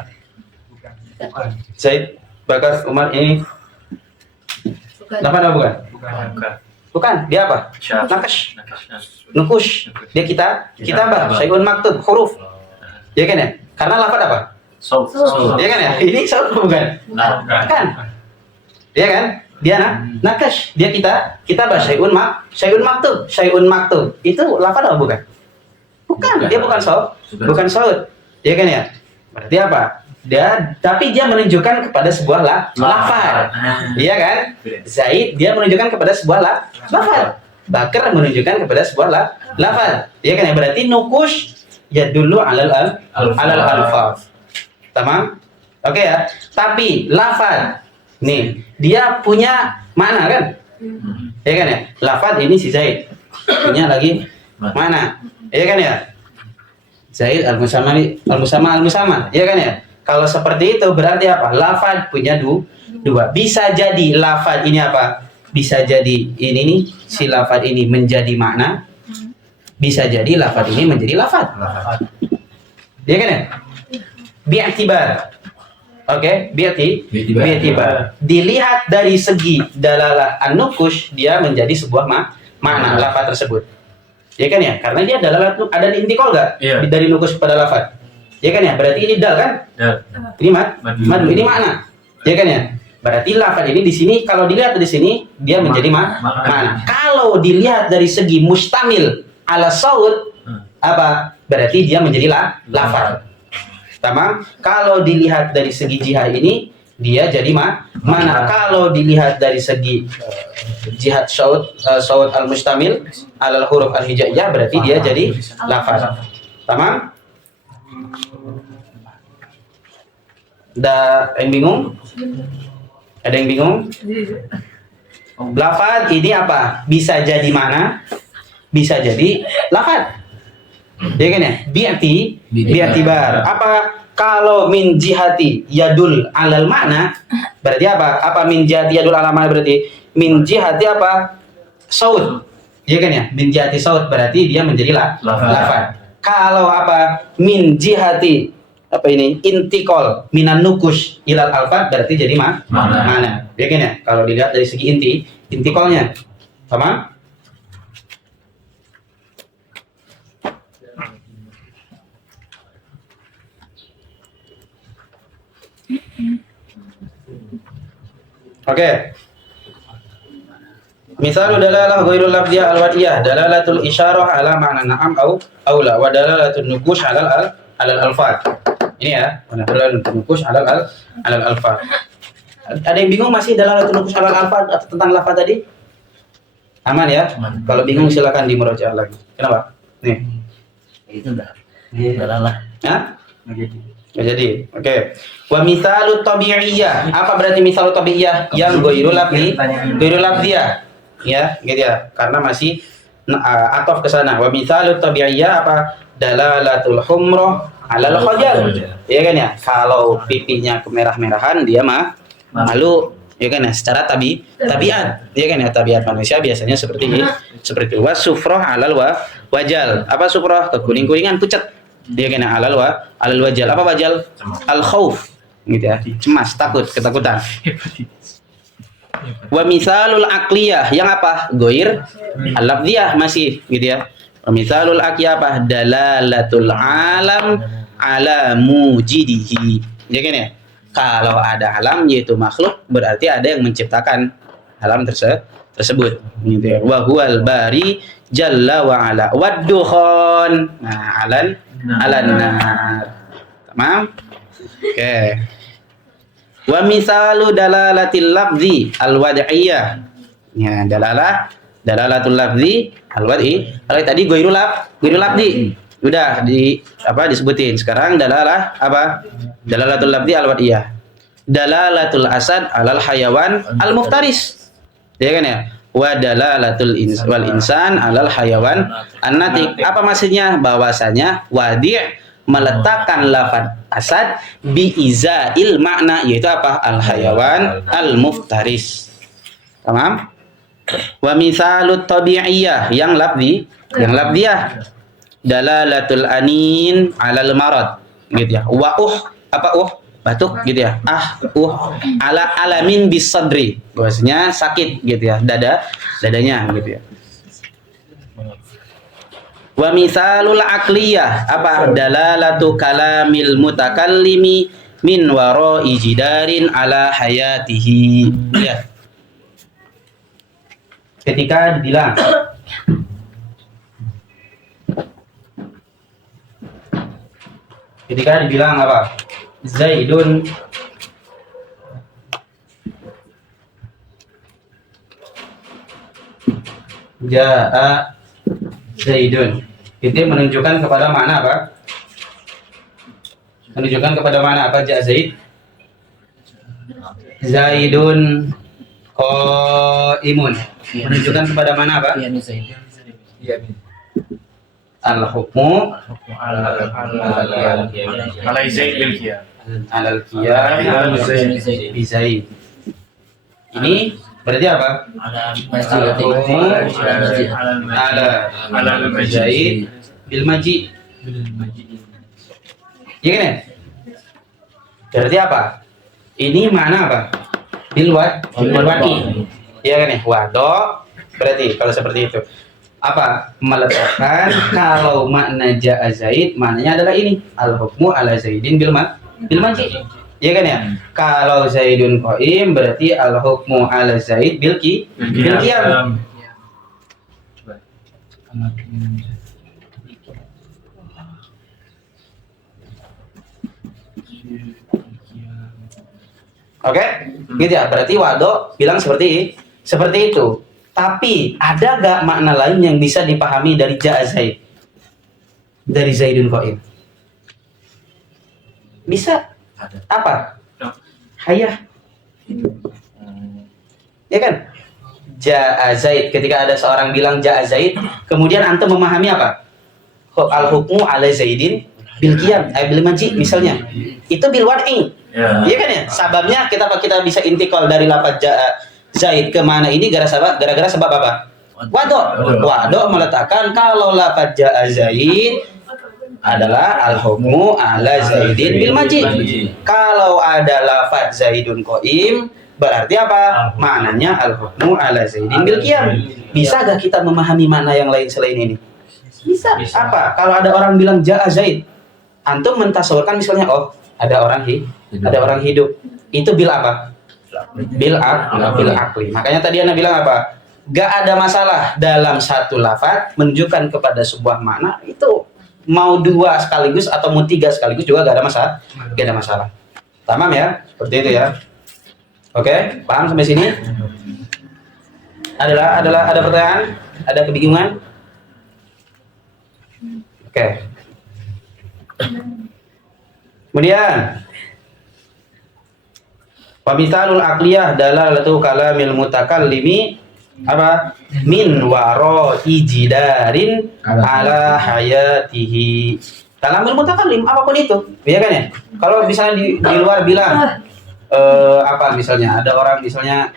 Zaid, Bakar, Umar ini lafaz atau bukan? Bukan. Bukan. Dia apa? Syaf. Nakash. Nukush. Dia kitabah. Syai'un maktub. Huruf. Ya kan ya? Karena lafaz apa? Saut. Ya kan ya? Ini saut bukan? Bukan. Ya kan? Dia nakash. Dia kitabah. Syai'un maktub. Syai'un maktub. Itu lafaz atau bukan? Bukan. Dia bukan saut. Bukan saut. Ya kan ya? Berarti apa? Tapi dia menunjukkan kepada sebuah lafaz. Iya kan? Zaid dia menunjukkan kepada sebuah lafaz. Bakar menunjukkan kepada sebuah lafaz. Iya kan ya? Berarti nukush ya dulu alal alfaz. Tamam? Oke ya. Tapi lafaz nih, dia punya makna kan? Iya kan ya? Lafaz ini si Zaid punya lagi mana? Iya kan ya? Zaid al-musama, iya kan ya? Kalau seperti itu berarti apa? Lafaz punya dua. Bisa jadi lafaz ini apa? Bisa jadi ini nih, si lafaz ini menjadi makna. Bisa jadi lafaz ini menjadi lafaz. Iya kan ya? Bi'tibar. Oke, bi'tibar. Dilihat dari segi dalalah an-nukush, dia menjadi sebuah makna lafaz tersebut. Ya kan ya? Karena dia dalalah ada intikal enggak? Iya. Dari nukush kepada lafaz. Ya kan ya? Berarti ini dal kan? Ya. Ini madu, ini makna. Ya kan ya? Berarti lafaz ini di sini kalau dilihat dari sini dia menjadi makna. Kalau dilihat dari segi mustamil ala saud apa? Berarti dia menjadi lafaz. Tamam? Kalau dilihat dari segi jihad ini dia jadi mana? Kalau dilihat dari segi jihad saud al-mustamil ala huruf al-hijaiyah berarti dia jadi lafaz. Tamam? Ada yang bingung? Ada yang bingung? Lafaz ini apa? Bisa jadi mana? Bisa jadi lafaz. Ya kan ya? Bi'tibar. Apa? Kalau min jihati yadul alal makna berarti apa? Apa min jihati yadul alal makna berarti? min jihati apa? Saut. Iya kan ya? Min jihati saut berarti dia menjadi lafaz. Kalau apa? Min jihati apa ini? Intikal minan nukush ilal alfaz berarti jadi mana? Iya kan ya? Kalau dilihat dari segi intikalnya. Paham? Oke. Misal dalalah ghairul lafziyah al-wadiyah dalalatul isyarah ala ma'na na'am au la wa dalalatul nukush ala al-alfaz. Ini ya, dalalatul nukush ala al-alfaz. Ada yang bingung masih dalalatul nukush ala al-alfaz tentang lafaz tadi? Aman ya? Kalau bingung silakan dimurajaah lagi. Kenapa? Nih. Itu dah lah. Ya? Nggak jadi. Oke. Wa misalut tabi'iyah. Apa berarti misalut tabi'iyah? Yang ghairul lafziyah. Ya, gitu ya. Karena masih atof ke sana. Wa misalut tabi'iyah apa? Dalalatul humrah 'alal khajal. Iya kan ya? Kalau pipinya kemerah-merahan dia malu. Ya kan ya, secara tabiat. Ya kan ya, tabiat manusia biasanya seperti itu. Wasufrah 'alal wajal. Apa sufrah? Kekuning-kuningan, pucat. Dia kena alal wajal. Apa wajal? Al khauf, gitu ya. Cemas, takut, ketakutan. Wa misalul aqliyah yang apa? Goir al-lafziyah masih gitu ya. Wa misalul aqliyah apa? Dalalatul alam ala mujidihi. Ya kan ya? Kalau ada alam yaitu makhluk berarti ada yang menciptakan alam tersebut. Gitu ya. Wa huwal bari jalla wa ala wad-dukhan. Nah, alan-nar. Tamam? Oke. Wa misalu dalalatil lafzi al-wad'iyah. Ya, dalalatul lafzi al-wad'i. Kalau tadi ghairul lafzi. Udah disebutin. Sekarang dalalah apa? Dalalatul lafzi al-wad'iyah. Dalalatul asad alal hayawan al-muftaris. Ya kan ya? Wa dalalatul insan alal hayawan an-natik. Apa maksudnya? Bahwasanya wadi' meletakkan lafaz asad bi izail makna yaitu apa? Al hayawan al muftaris. Tamam? Wa misalut tabi'iyah yang lafziyah dalalatul anin alal marad gitu ya. Wa apa batuk gitu ya. Ala alamin bis sadri. Bahwasanya sakit gitu ya, dadanya gitu ya. Wa misalul aqliyah apa? Dalalatu kalamil mutakallimi min wara'i jidarin ala hayatihi. Ya. Ketika dibilang apa? Zaidun Ja'a Zaidun. Itu menunjukkan kepada mana apa? Menunjukkan kepada mana apa? Ja'a Zaid. Zaidun qaimun. Menunjukkan kepada mana apa? Al-hukmu Alai Zaid bil Qiyam. alal qiyam bi Zaid. Ini berarti apa? Al-hukmu alal Zaid bil maji. Iya kan ya? Berarti apa? Ini mana apa? Bil wadi. Iya kan ya? Wado berarti kalau seperti itu. Apa? Meletakkan kalau makna ja'a Zaid maknanya adalah ini al-hukmu ala Zaidin bil maji. Iya kan ya? Kalau Zaidun qaim berarti al-hukmu ala Zaid bil qiyam. Oke? Gitu ya. Berarti wado bilang seperti itu. Tapi ada gak makna lain yang bisa dipahami dari ja'a Zaid? Dari Zaidun qaim? Bisa. Apa? Hayah. Ya kan? Ja'a Zaid. Ketika ada seorang bilang ja'a Zaid, kemudian antum memahami apa? Al-hukmu ala Zaidin bil qiyam, bil maji misalnya. Itu bil wad'i. Iya kan ya? Sababnya kita bisa intikal dari lafaz Zaid ke mana ini gara-gara sebab apa? Wado meletakkan kalau lafaz ja'a Zaid adalah al-hukmu ala Zaidin bil majid. Kalau ada lafaz Zaidun qaim berarti apa? Maknanya al-hukmu ala Zaidin bil qiyam. Bisa gak kita memahami makna yang lain selain ini? Bisa. Apa? Kalau ada orang bilang ja'a Zaid, antum mentasawurkan misalnya ada orang hidup. Itu bil apa? Bil akli. Makanya tadi Anda bilang apa? Gak ada masalah dalam satu lafaz menunjukkan kepada sebuah makna itu. Mau 2 sekaligus atau mau 3 sekaligus juga gak ada masalah. Tamam ya? Seperti itu ya. Oke, paham sampai sini? Ada pertanyaan? Ada kebingungan? Oke. Kemudian Pamitalul aqliyah dalalatu kalamil mutakallimi apa? Min waro ijidarin ala hayatihi. Kalamil mutakallim apapun itu, ya kan ya? Kalau misalnya di luar bilang apa misalnya ada orang misalnya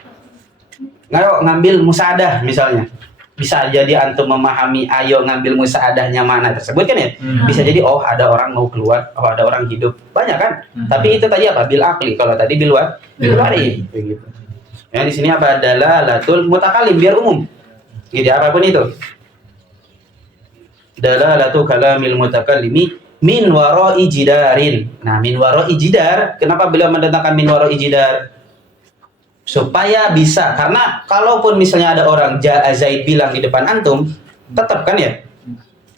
ngambil musaadah misalnya. Bisa jadi antum memahami ayo ngambil musaadahnya mana tersebut kan ya? Bisa jadi ada orang mau keluar, ada orang hidup. Banyak kan? Tapi itu tadi apa? Bil akli. Kalau tadi bil wari begitu. Ya di sini apa? Dalalatul mutakallim biar umum. Jadi apapun itu. Dalalatul kalamil mutakallimi min wara'i jidarin. Nah, min wara'i jidar, kenapa beliau mendatangkan min wara'i jidar? Supaya bisa, karena kalaupun misalnya ada orang ja'a Zaid bilang di depan antum, tetap kan ya?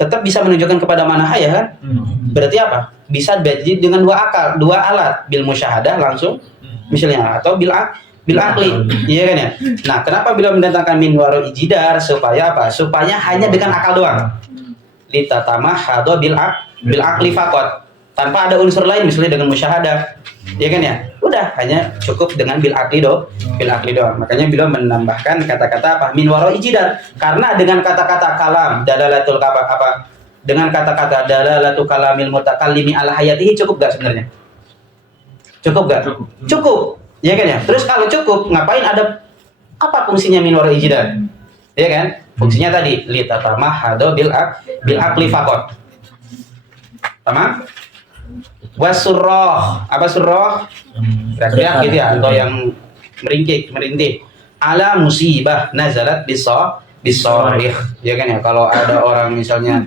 Tetap bisa menunjukkan kepada mana ya kan? Berarti apa? Bisa jadi dengan 2 alat, bil musyahadah langsung misalnya atau bil akli, iya kan ya? Nah, kenapa beliau mendatangkan min wara'i jidar? Supaya apa? Supaya hanya dengan akal doang. Litatamahhadu bil akli faqat, tanpa ada unsur lain misalnya dengan musyahadah, ya kan ya? Udah hanya cukup dengan bil akli doang. Makanya beliau menambahkan kata-kata apa? Min wara'i jidar, karena dengan kata-kata kalam dalalatul apa? Dengan kata-kata dalalatul kalamil mutakallimi ala hayatihi cukup gak sebenarnya? Cukup gak? Cukup. Ya kan ya? Terus kalau cukup, ngapain ada apa fungsinya min wara'i jidar? Ya kan? Fungsinya tadi litatamahhadu bil akli faqat. Tamam? Wasurroh, apa surroh? Teriak gitu ya, atau yang merintih. Ala musibah nazalat bisorih. Ya kan ya, kalau ada orang misalnya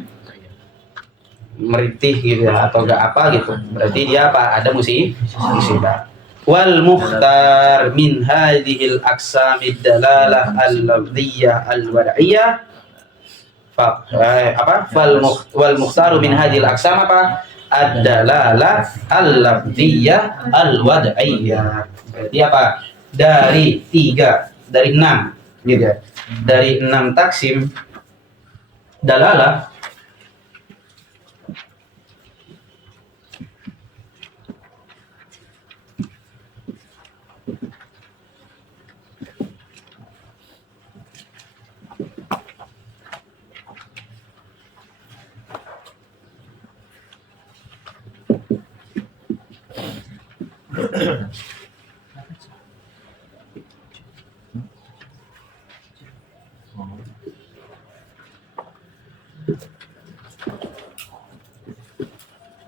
merintih gitu ya, atau gak apa gitu, berarti dia apa? Ada musibah. Wal mukhtar min hadhil aqsamid dalalah al-lafdhiyyah al-wad'iyyah wal mukhtaru min hadhil aqsam apa? Ad-dalalah al-lafdhiyyah al-wad'iyyah. Berarti apa? Dari 6 gitu ya. Dari 6 taksim dalalah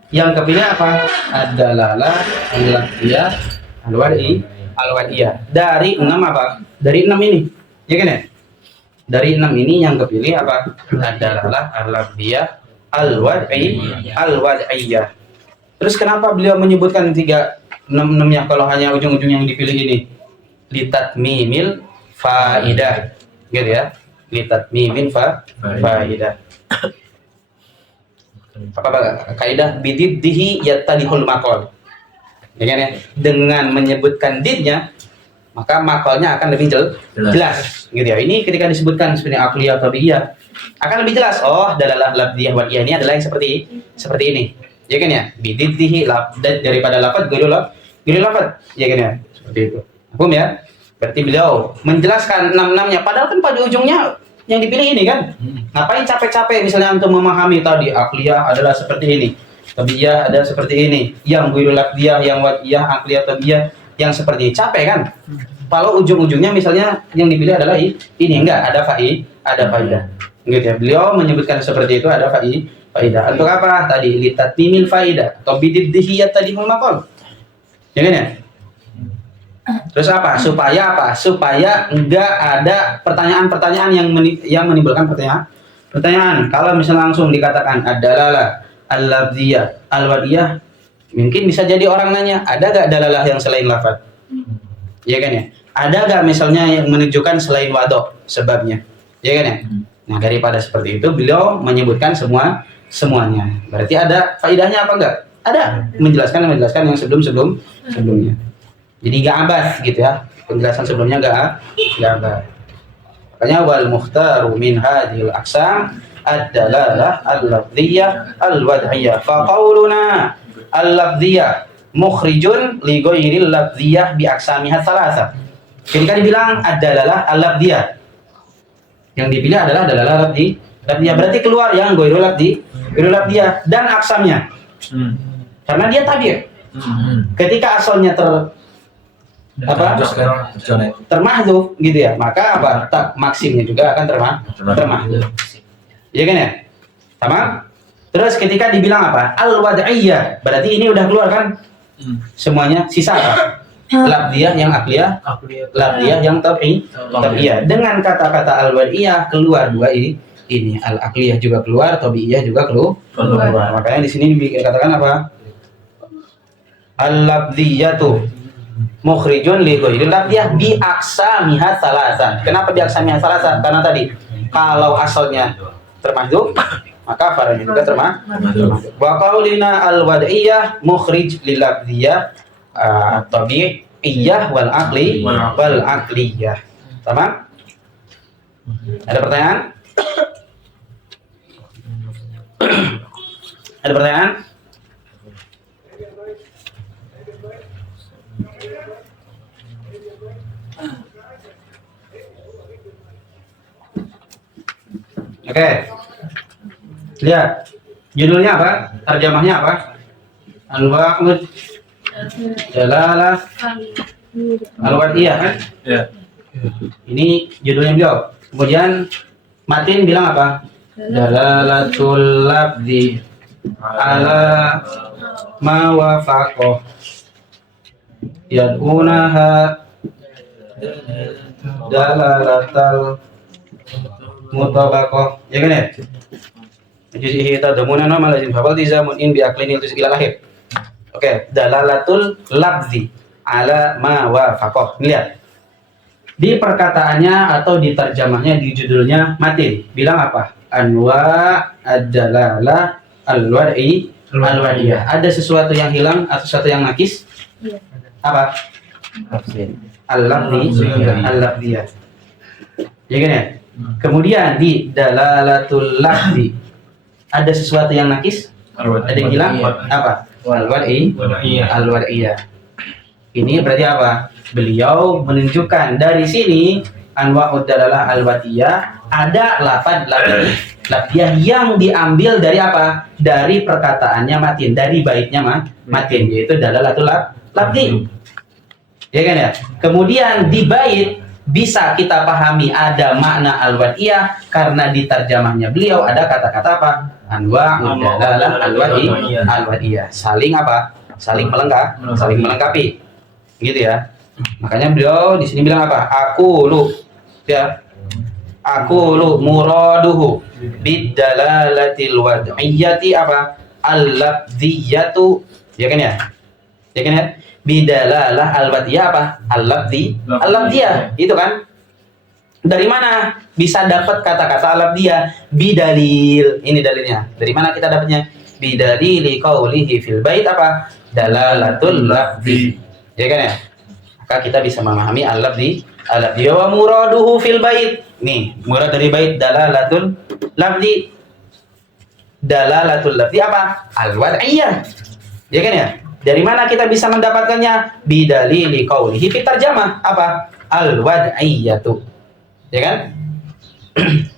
yang kepilih apa? Ad-dalalah al-lafdhiyah al-wad'iyah. Dari 6 apa? Dari 6 ini. Ya kan ya? Dari 6 ini yang kepilih apa? Ad-dalalah al-lafdhiyah al-wad'iyah. Terus kenapa beliau menyebutkan 6-nya kalau hanya ujung-ujung yang dipilih ini? Litatmimil faidah. Gitu ya. Litatmimil faidah. Apa kaidah bididdihi yattadihul maqal. Ya kan ya? Dengan menyebutkan didnya maka maqalnya akan lebih jelas. Gitu ya. Ini ketika disebutkan sebenarnya aqliyah tabi'iyah akan lebih jelas. Dalalah lafdhiyah wad'iyah ini adalah yang seperti ini. Ya kan ya? Bididdihi daripada lafaz guru lafaz. Ya kan ya? Seperti itu. Paham ya? Berarti beliau menjelaskan 6-6-nya padahal kan pada ujungnya yang dipilih ini kan. Ngapain capek-capek misalnya untuk memahami tadi aqliyah adalah seperti ini, tabi'iyah adalah seperti ini, yang ghairul lafdhiyah, yang wad'iyah, aqliyah, tabi'iyah yang seperti capek kan. Kalau ujung-ujungnya misalnya yang dipilih adalah ini enggak ada faidah. Gitu ya. Beliau menyebutkan seperti itu ada faidah. Untuk apa? Tadi litatmimil faidah atau bididdihiyat tadi maqal. Ya kan ya? Terus apa? Supaya enggak ada pertanyaan-pertanyaan yang menimbulkan pertanyaan. Kalau misalnya langsung dikatakan adalah al-lafziyah, al-wadiyah, mungkin bisa jadi orang nanya, ada gak dalalah yang selain lafaz? Ya kan ya? Ada gak misalnya yang menunjukkan selain wadok sebabnya? Ya kan ya? Nah, daripada seperti itu beliau menyebutkan semuanya. Berarti ada faidahnya apa enggak? Ada. Menjelaskan yang sebelumnya. Jadi gak abas gitu ya. Penjelasan sebelumnya gak abas. Makanya wal mukhtaru min hadhil aqsam ad-dalalah al-lafdhiyah al-wad'iyah. Fa qauluna al-lafdhiyah mukhrijun li ghairil lafdhiyah bi aqsamiha thalatha. Ketika dibilang ad-dalalah al-lafdhiyah, yang dipilih adalah dalalah lafdhiyah, berarti keluar yang ghairul lafdhiyah dan aqsamnya. Karena dia tabi'. Ketika asalnya termahdhuf gitu ya, maka apa? Maksimnya juga akan termahdhuf. Iya kan ya? Sama? Terus ketika dibilang apa? Al-wad'iyah, berarti ini udah keluar kan? Semuanya sisa apa? Lafdhiyah yang akliyah, lafdhiyah yang tabi'iyah. Dengan kata-kata al-wad'iyah keluar dua ini al-akliyah juga keluar, tabi'iyah juga keluar. Makanya di sini dikatakan apa? Al-lafdhiyatu mukhrijun li ghairil lafdhiyah bi aqsamiha thalatsan. Kenapa bi aqsamiha thalatsan? Karena tadi kalau asalnya termahdhuf, maka far'nya juga termahdhuf. Wa qaulina al-wad'iyah mukhrij lil lafdhiyah tabi'iyah wal aqliyah. Sama? Ada pertanyaan? Ada pertanyaan? Oke. Lihat. Judulnya apa? Terjemahnya apa? Al-wa'ud dalalah al-wad'iyah kan? Ya. Ini judulnya beliau. Kemudian matin bilang apa? Dalalatul lafzi ala ma wafaqah yad'unaha dalalatal mutabaqah. Ya kan ya? Jadi kita demunan nama lazim fabal tizamun in bi aqlin itu ila lahir. Oke, dalalatul lafzi ala ma wafaqah. Lihat. Di perkataannya atau di terjemahnya di judulnya matin bilang apa? Anwa ad-dalalah al-wad'iyah. Ada sesuatu yang hilang atau sesuatu yang nakis? Apa? Al-lafdhiyah. Ya kan ya? Kemudian di dalalatul lafzi ada sesuatu yang nakis? Ada yang hilang? Apa? Al-wad'iyah. Ini berarti apa? Beliau menunjukkan dari sini anwa'ud dalalah al-wad'iyah ada lafdhiyah yang diambil dari apa? Dari perkataannya matin, dari baitnya matin, yaitu dalalatul lafzi. Ya kan ya? Kemudian di bait bisa kita pahami ada makna al-wad'iyah karena di terjemahnya beliau ada kata-kata apa? Anwa'ud dalalah al-wad'iyah. Saling apa? Saling melengkapi. Gitu ya. Makanya beliau di sini bilang apa? Aqulu muraduhu bidalalatil wad'iyyati apa? Al-lafdhiyatu. Ya kan ya? Ya kan ya? Bidalalah al-wad'iyah apa? Al-lafdhiyah. Itu kan? Dari mana bisa dapat kata-kata al-lafdhiyah? Bidalil. Ini dalilnya. Dari mana kita dapatnya? Bidalili qaulihi fil bait apa? Dalalatul lafzi. Ya kan ya? Maka kita bisa memahami al-lafdhiyah wa muraduhu fil bait. Nih, murad dari bait dalalatul lafzi. Dalalatul lafzi apa? Al-wad'iyah. Ya kan ya? Dari mana kita bisa mendapatkannya? Bidalili qaulihi fi tarjamah apa? Al-wad'iyatu. Ya kan?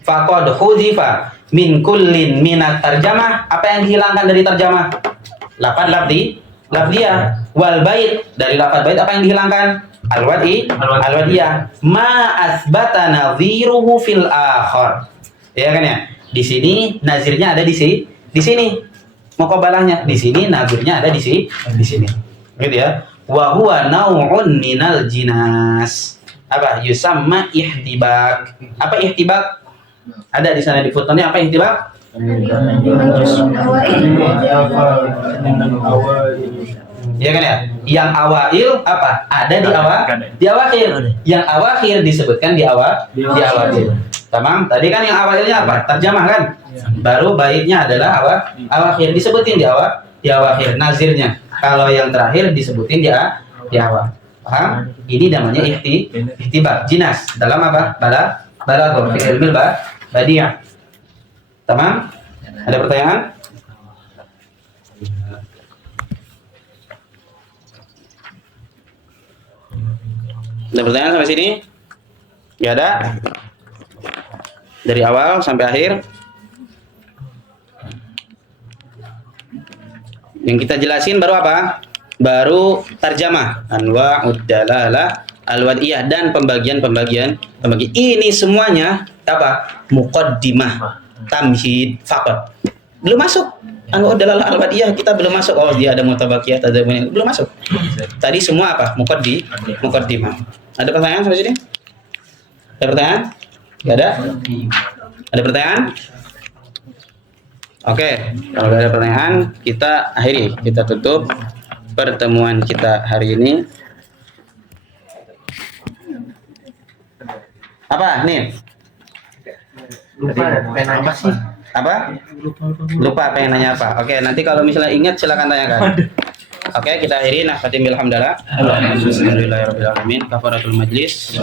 Faqad hudzifa min kullin minat tarjamah. Apa yang dihilangkan dari tarjamah? Lafadz lafdhiyah Wal bait, dari lafaz bait apa yang dihilangkan? Al-wadiyah. Ma asbata nadhiruhu fil akhar. Ya kan ya? Di sini nazirnya ada di sini. Muqabalahnya di sini, nazirnya ada di sini. Gitu ya. Wa huwa nau'un minal jinas. Apa? Yusamma ihtibak. Apa ihtibak? Ada di sana di fotonya apa ihtibak? Ya kan ya? Yang awail apa? Ada di awakhir. Yang awakhir disebutkan di awakhir. Tamam. Tadi kan yang awalnya apa? Terjemah kan? Baru baitnya adalah awakhir, disebutin di awakhir nazirnya. Kalau yang terakhir disebutin di awal. Paham? Ini namanya ihtibak jinas dalam apa? Balaghah fi ilmil badi'ah. Tamam? Ada pertanyaan? Ada pertanyaan sampai sini? Gak ada? Dari awal sampai akhir? Yang kita jelasin baru apa? Baru tarjamah, anwa'ud dalalah, al-wadiyah, dan pembagian. Ini semuanya apa? Muqaddimah, tamhid, faqat. Belum masuk. Anwa'ud dalalah al-wadiyah kita belum masuk. Oh, dia ada mutabaqiyat, ada belum masuk. Tadi semua apa? Muqaddimah. Ada pertanyaan sampai sini? Ada pertanyaan? Enggak ada? Ada pertanyaan? Oke, kalau nggak ada pertanyaan, kita akhiri, kita tutup pertemuan kita hari ini. Apa nih? Apa sih? Apa? Lupa pengen nanya apa? Oke, nanti kalau misalnya ingat silakan tanyakan. Oke, kita akhiri. Nah, fatimil hamdalah. Alhamdulillahirabbil alamin. Kafaratul majlis.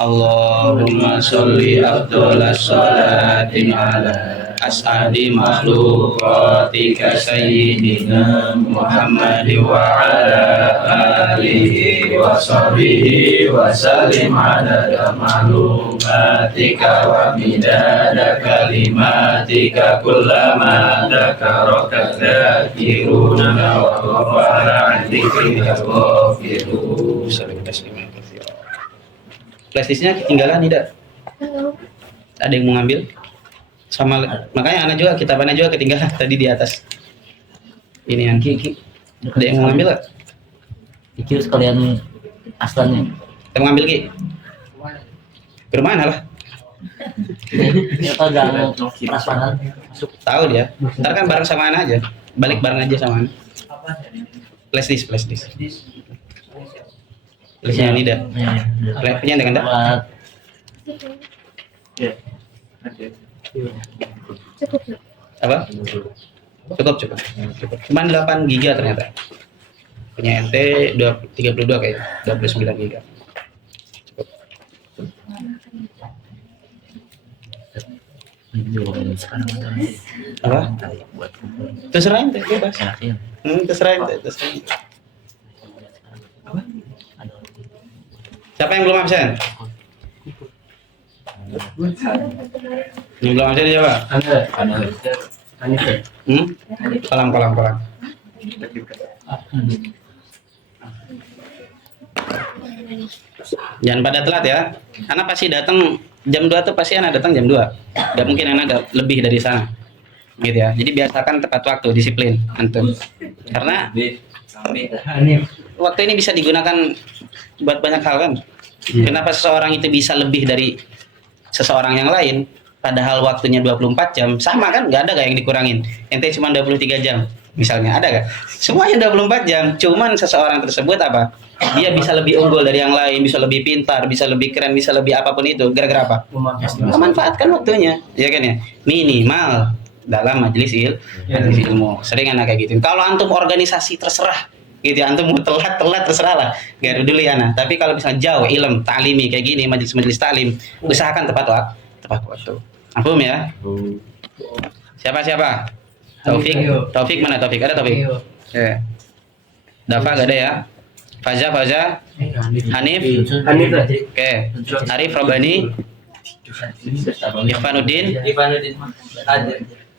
Allahumma sholli afdhalas sholatin ala as'adi makhluqatika sayyidina Muhammad wa ala alihi wa sahbihi wa sallim adada makhluqatika wa midada kalimatika kullama dzakaraka dzakiruna wa ghafara an dzikrika ghafirun. Flashdisknya ketinggalan tidak? Ada yang mau ngambil? Sama makanya anak juga kitabannya juga ketinggalan tadi di atas. Ini yang Ki. Ada yang mau ngambil gak? Iki sekalian aslannya. Kita mau ngambil Ki? Ke mana lah? Dia kalau gang prasmanan masuk. Tahu dia. Ntar kan bareng sama anak aja. Balik bareng aja sama anak. Flashdisk. Flashnya Nida. Flashnya dengan anda? Cukup. Apa? Cukup. Cuman 8 giga ternyata. Punya ente 32 kayak 29 giga. Cukup. Apa? Terserah ente, bebas. Terserah ente. Apa? Siapa yang belum absen? Yang belum absen siapa? Kolam. Jangan pada telat ya. Anak pasti datang jam 2 tuh pasti anak datang jam 2. Gak mungkin anak lebih dari sana. Gitu ya. Jadi biasakan tepat waktu, disiplin antum. Karena waktu ini bisa digunakan buat banyak hal kan. Kenapa seseorang itu bisa lebih dari seseorang yang lain? Padahal waktunya 24 jam, sama kan? Nggak ada gak yang dikurangin. Ente cuma 23 jam, misalnya, ada gak? Semuanya 24 jam, cuman seseorang tersebut apa? Dia bisa lebih unggul dari yang lain, bisa lebih pintar, bisa lebih keren, bisa lebih apapun itu. Gara-gara apa? Memanfaatkan waktunya, ya kan ya? Minimal dalam majelis ilmu. Sering anak kayak gitu. Kalau antum organisasi terserah, gitu ya, antum mau telat terserah lah, gak peduli anak. Tapi kalau misalnya jauh ilmu ta'limi kayak gini, majelis ta'lim, usahakan tepat waktu. Paham ya? Siapa? Taufik mana Taufik? Ada Taufik? Ya. Dafa gak ada ya? Faza, Hanif. Oke. Arif Robani, Irfanuddin.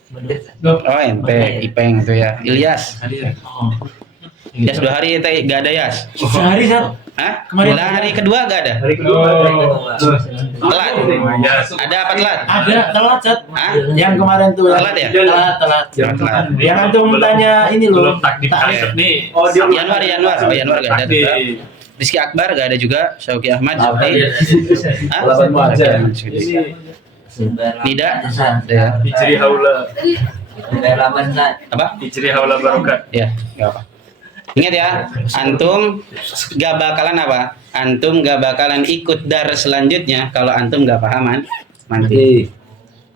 Oh ente, Ipeng itu ya. Ilyas. Oh. Yas 2 hari ente gak ada Yas. Sehari Sat. Hah? Kemarin- Lah hari kedua gak ada. Telat. Ada apa telat? Ada telat Sat. Hah? Yang kemarin tuh Telat ya? Telat. Telat. Yang antum tanya ini loh. Belum takdim Tak- nih. Januar. Oh Januar gak ada juga. Rizky Akbar gak ada juga. Syauki Ahmad. Hah? Tidak. Ya. Hijri haula. Apa? Hijri haula barokat. Ya, nggak apa. Ingat ya, antum gak bakalan apa? Antum gak bakalan ikut dar selanjutnya kalau antum gak paham mantik.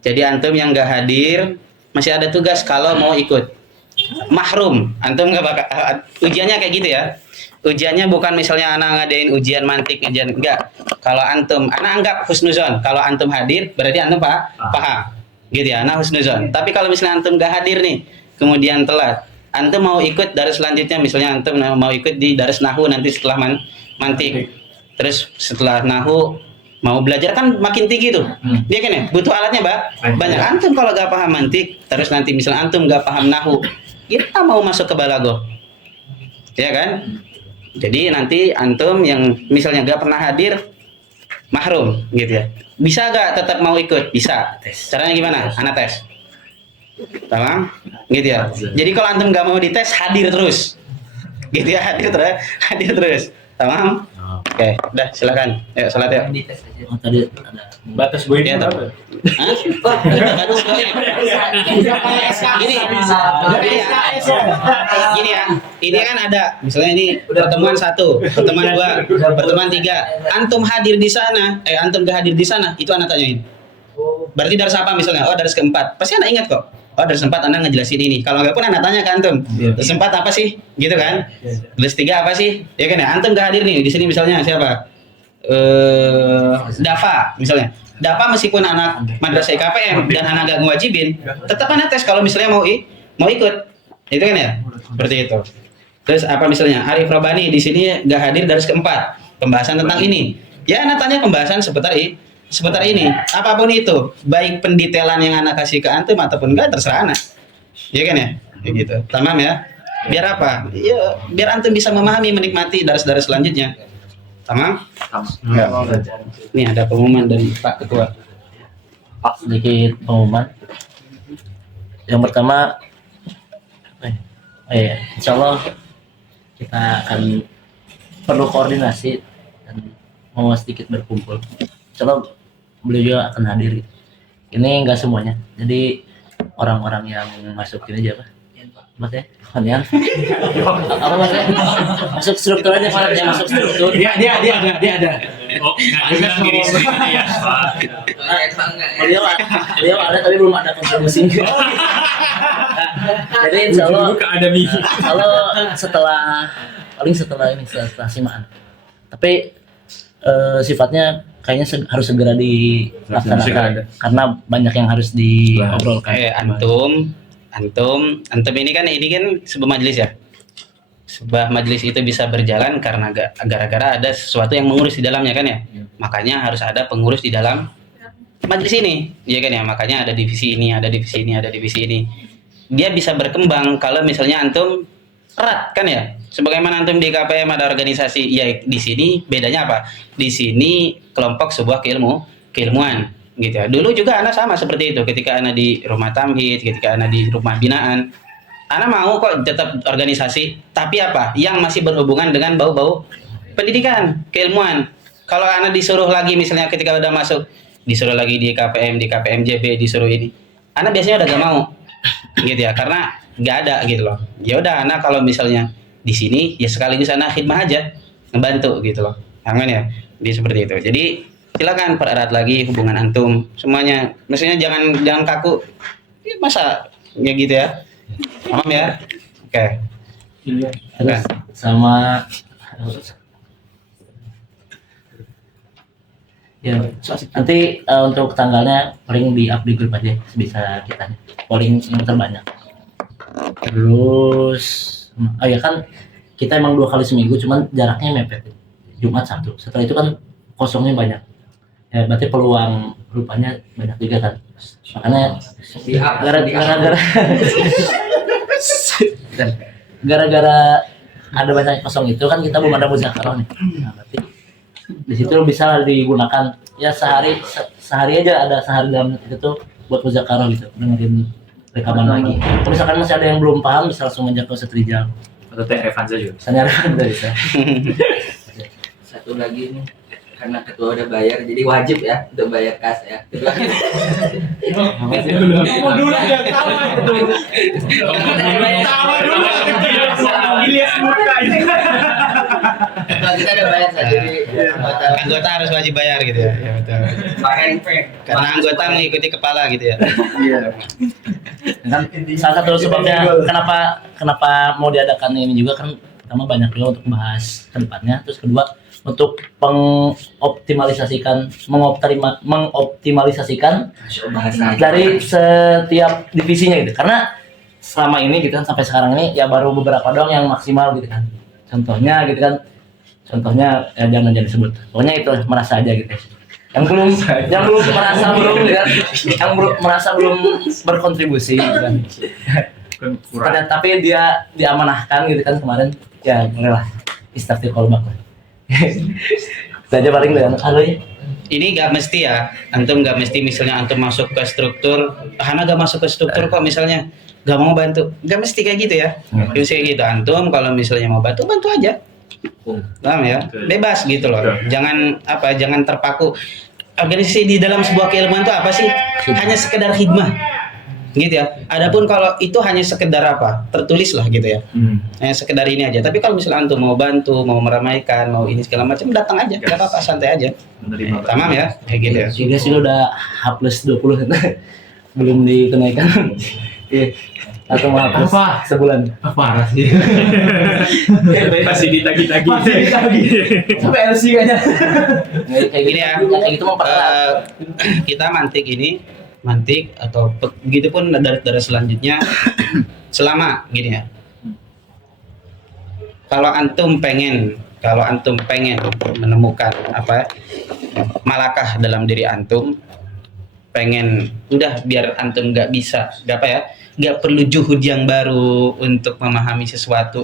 Jadi antum yang gak hadir masih ada tugas kalau mau ikut. Mahrum, antum gak bakal ujiannya kayak gitu ya. Ujiannya bukan misalnya anak ngadain ujian mantik, ujian enggak. Kalau antum, anak anggap husnuzon. Kalau antum hadir berarti antum paham. Gitu ya, anak husnuzon. Tapi kalau misalnya antum gak hadir nih, kemudian telat, antum mau ikut daras selanjutnya, misalnya antum mau ikut di daras nahu nanti setelah mantik. Terus setelah nahu mau belajar kan makin tinggi tuh. Dia kan ya, butuh alatnya banyak. Antum kalau gak paham mantik, terus nanti misalnya antum gak paham nahu, kita mau masuk ke balago. Ya kan? Jadi nanti antum yang misalnya gak pernah hadir, mahrum gitu ya. Bisa gak tetap mau ikut? Bisa. Caranya gimana? Anak tes. Tamam? Gitu ya. Jadi kalau antum gak mau dites, hadir terus. Gitu ya, hadir terus. Tamam? Oke, udah silakan. Ayo salat ya. Oh, tadi ada. Batas boy Iya, itu tahu. apa? Hah? Batas boleh. Gini ya, ini kan ada misalnya ini pertemuan 1, pertemuan 2, pertemuan 3. Antum hadir di sana, antum gak hadir di sana, itu anak tanyain. Berarti dari siapa misalnya? Oh, dari keempat. Pasti anak ingat kok. Oh, dari keempat anak ngejelasin ini. Kalau nggak pun anak tanya ke antum. Dari keempat apa sih? Gitu kan? Dari 3 apa sih? Ya kan ya. Antum gak hadir nih di sini misalnya siapa? Dafa misalnya. Dafa meskipun anak madrasah KPM dan anak gak ngewajibin, tetap anak tes kalau misalnya mau ikut. Itu kan ya? Seperti itu. Terus apa misalnya? Arif Robani di sini gak hadir dari keempat. Pembahasan tentang ini. Ya anak tanya pembahasan seputar ini. Apapun itu, baik pendetailan yang anak kasih ke antum ataupun enggak terserah anak. Iya kan ya? Kayak gitu. Tamam ya? Biar apa? Ya, biar antum bisa memahami, menikmati daras-daras selanjutnya. Tamam? Ya. Nih ada pengumuman dari Pak Ketua. Sedikit pengumuman. Yang pertama, insya Allah kita akan perlu koordinasi dan mau sedikit berkumpul. Insya Allah beliau juga akan hadir. Ini enggak semuanya. Jadi orang-orang yang masuk ini aja Pak. Maksudnya? Kalian? Apa maksudnya? Masuk struktur aja Pak, yang masuk struktur. Dia ada. Oh, nggak bilang diri sendiri ya, Pak. Beliau ada tapi belum ada kontribusinya. Jadi insya Allah, Ujung-ujung ke Adami. kalau setelah ini setelah simaan. Tapi sifatnya kayaknya harus segera dilaksanakan karena banyak yang harus diobrolkan. Antum ini kan sebuah majelis ya. Sebuah majelis itu bisa berjalan karena gara-gara ada sesuatu yang mengurus di dalamnya kan ya. Makanya harus ada pengurus di dalam majelis ini, ya kan ya. Makanya ada divisi ini, ada divisi ini, ada divisi ini. Dia bisa berkembang kalau misalnya antum erat kan ya. Sebagaimana antum di KPM ada organisasi, ya di sini bedanya apa? Di sini kelompok sebuah keilmuan gitu ya. Dulu juga anak sama seperti itu ketika anak di rumah tamhid, ketika anak di rumah binaan. Anak mau kok tetap organisasi, tapi apa? Yang masih berhubungan dengan bau-bau pendidikan, keilmuan. Kalau anak disuruh lagi misalnya ketika udah masuk, disuruh lagi di KPMJB, disuruh ini. Anak biasanya udah gak mau. Gitu ya, karena nggak ada gitu loh. Ya udah anak kalau misalnya di sini ya sekaligus anak khidmah aja, ngebantu gitu loh. Aman ya, jadi seperti itu. Jadi silakan pererat lagi hubungan antum semuanya. Maksudnya jangan kaku. Ya, masa ya gitu ya. Paham ya? Oke. Terus sama ya nanti untuk tanggalnya paling di-up di grup aja sebisa kita paling yang terbanyak. Terus ya kan kita emang 2 kali seminggu cuman jaraknya mepet, Jumat Sabtu. Setelah itu kan kosongnya banyak. ya berarti peluang rupanya banyak juga kan. Makanya gara-gara gara-gara ada banyak kosong itu kan kita belum ada muzakarah nih. Nah, berarti di situ bisa digunakan ya sehari aja, ada sehari dalam itu tuh buat muzakarah gitu, dengerin rekaman lagi. Kalau misalkan masih ada yang belum paham bisa langsung ngajak ke Ustaz Rijal. Atau Teh Revanza juga. Misalnya udah bisa. Satu lagi nih, karena ketua udah bayar jadi wajib ya untuk bayar kas ya. Ngomong dulu ya, tawa dulu. Tawa dulu. Ilyas muka ini. Kalau kita udah bayar saja jadi Anggota harus wajib bayar gitu ya. Ya betul. Karena anggota mengikuti kepala gitu ya. Kan salah satu sebabnya kenapa mau diadakan ini juga kan, pertama banyak juga untuk bahas ke depannya, terus kedua untuk mengoptimalisasikan dari setiap divisinya gitu. Karena selama ini gitu kan, sampai sekarang ini ya baru beberapa doang yang maksimal gitu kan. Contohnya gitu kan. Contohnya ya jangan disebut. Pokoknya itu merasa aja gitu. Yang belum merasa belum berkontribusi gitu kan. Tapi dia diamanahkan gitu kan kemarin. Ya bolehlah istifti kolbak lah. Saja paling dengan halo ya. Ini gak mesti ya, antum gak mesti misalnya antum masuk ke struktur, Hana gak masuk ke struktur kok misalnya gak mau bantu, gak mesti kayak gitu ya. Kayak gitu, antum kalau misalnya mau bantu aja, paham ya, bebas gitu loh. Jangan terpaku. Organisasi di dalam sebuah keilmuan itu apa sih? Hanya sekedar khidmah. Gitu ya. Adapun kalau itu hanya sekedar tertulis lah gitu ya. Hanya sekedar ini aja. Tapi kalau misalnya antum mau bantu, mau meramaikan, mau ini segala macam, datang aja, nggak apa-apa, santai aja. Tamam ya, kayak gitu ya. Juga sih udah H+20 belum dikenaikan. Iya. Atau mau hapus sebulan. Parah sih. Masih ditagi-tagi. Sampai LC kayaknya. Kayak Gini ya. Kayak gitu mau Kita mantik atau begitupun darah selanjutnya selama gini ya, kalau antum pengen menemukan malakah dalam diri antum, pengen udah biar antum nggak perlu juhud yang baru untuk memahami sesuatu.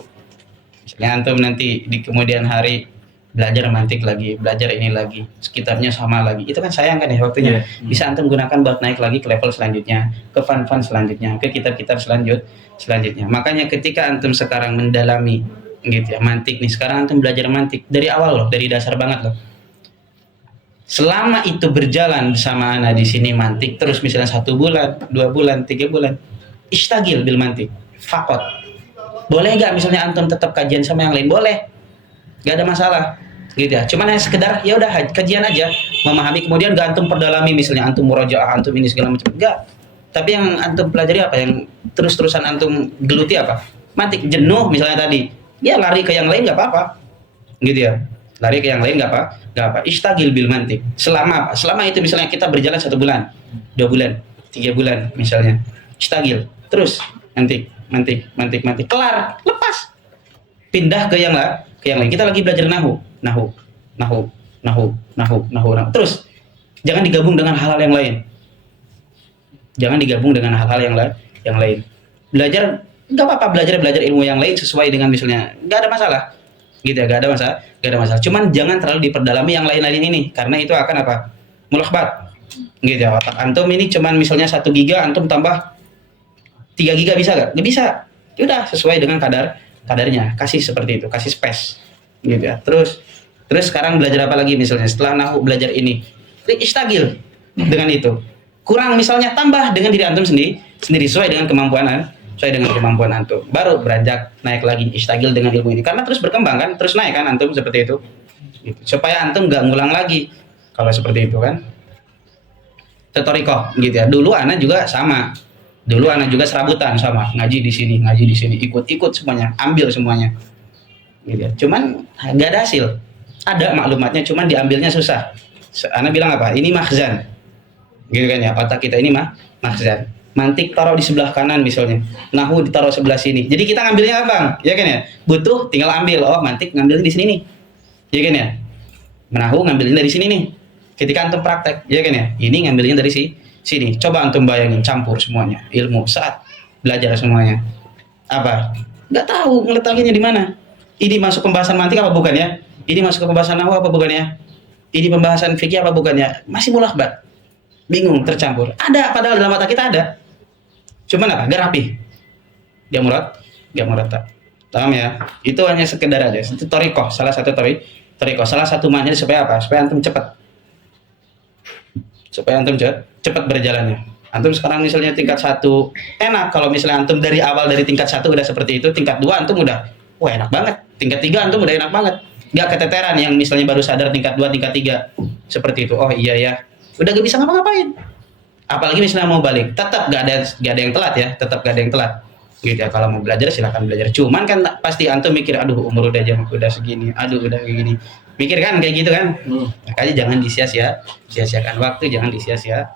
Misalnya antum nanti di kemudian hari belajar mantik lagi, belajar ini lagi, sekitarnya sama lagi, itu kan sayang kan ya waktunya. Bisa antum gunakan buat naik lagi ke level selanjutnya, ke fun selanjutnya, ke kitab-kitab selanjutnya. Makanya ketika antum sekarang mendalami gitu ya mantik nih, sekarang antum belajar mantik dari awal loh, dari dasar banget loh. Selama itu berjalan bersama ana di sini mantik terus, misalnya 1 bulan, 2 bulan, 3 bulan, istagil bil mantik, fakot. Boleh nggak misalnya antum tetap kajian sama yang lain? Boleh. Gak ada masalah gitu ya, cuman hanya sekedar ya udah kajian aja, memahami, kemudian gak antum perdalami, misalnya antum murajaah, antum ini segala macam, enggak. Tapi yang antum pelajari yang terus-terusan antum geluti mantik, jenuh misalnya tadi, ya lari ke yang lain gak apa-apa gitu ya, lari ke yang lain gak apa, istagil bil mantik. Selama itu misalnya kita berjalan 1 bulan, 2 bulan, 3 bulan misalnya, istagil terus mantik, kelar, lepas, pindah ke yang lain. Kita lagi belajar nahu, terus jangan digabung dengan hal-hal yang lain. Belajar nggak apa-apa, belajar ilmu yang lain sesuai dengan misalnya, nggak ada masalah gitu ya, nggak ada masalah. Cuman jangan terlalu diperdalami yang lain-lain ini, karena itu akan mulahbat gitu ya. Otak antum ini cuman misalnya 1 giga, antum tambah 3 giga, bisa nggak bisa. Udah sesuai dengan kadarnya, kasih seperti itu, kasih space gitu ya. Terus sekarang belajar apa lagi, misalnya setelah nahu belajar ini, istagil dengan itu, kurang misalnya tambah dengan diri antum sendiri sesuai dengan kemampuan antum, baru beranjak naik lagi, istagil dengan ilmu ini, karena terus berkembang kan, terus naik kan antum seperti itu gitu. Supaya antum nggak ngulang lagi kalau seperti itu kan. Tetorikoh gitu ya, dulu ana juga sama. Dulu anak juga serabutan sama, ngaji di sini, ikut semuanya, ambil semuanya. Gitu ya. Cuman nggak ada hasil. Ada maklumatnya, cuman diambilnya susah. Anak bilang ini makhzan. Gitu kan ya, otak kita ini makhzan. Mantik taruh di sebelah kanan misalnya, nahu ditaruh sebelah sini. Jadi kita ngambilnya Bang? Ya kan ya? Butuh tinggal ambil. Oh, mantik ngambilnya di sini nih. Ya kan ya? Nahu ngambilnya dari sini nih. ketika antum praktek, ya kan ya, ini ngambilnya dari sini. Coba antum bayangin campur semuanya, ilmu saat belajar semuanya. Apa? Nggak tahu ngeletaknya di mana. Ini masuk pembahasan mantik apa bukan ya? Ini masuk ke pembahasan nahwu apa bukan ya? Ini pembahasan fikih apa bukan ya? Masih mulak-balik. Bingung, tercampur. Ada, padahal dalam mata kita ada. Cuman apa? Gak rapi. Gak murad. Paham ya? Itu hanya sekedar aja. Itu torikoh, salah satu torikoh. Salah satu maknanya supaya apa? Supaya antum cepat. Cepat berjalannya. Antum sekarang misalnya tingkat 1 enak kalau misalnya antum dari awal dari tingkat 1 udah seperti itu, tingkat 2 antum udah wah enak banget. Tingkat 3 antum udah enak banget. Gak keteteran yang misalnya baru sadar tingkat 2, tingkat 3 seperti itu. Oh iya ya. Udah gak bisa ngapa-ngapain. Apalagi misalnya mau balik, tetap gak ada yang telat ya, tetap gak ada yang telat. Gitu ya, kalau mau belajar silakan belajar. Cuman kan pasti antum mikir, aduh umur udah segini, aduh udah kayak gini. Mikir kan kayak gitu kan? Makanya jangan disia-siakan waktu, jangan disia-sia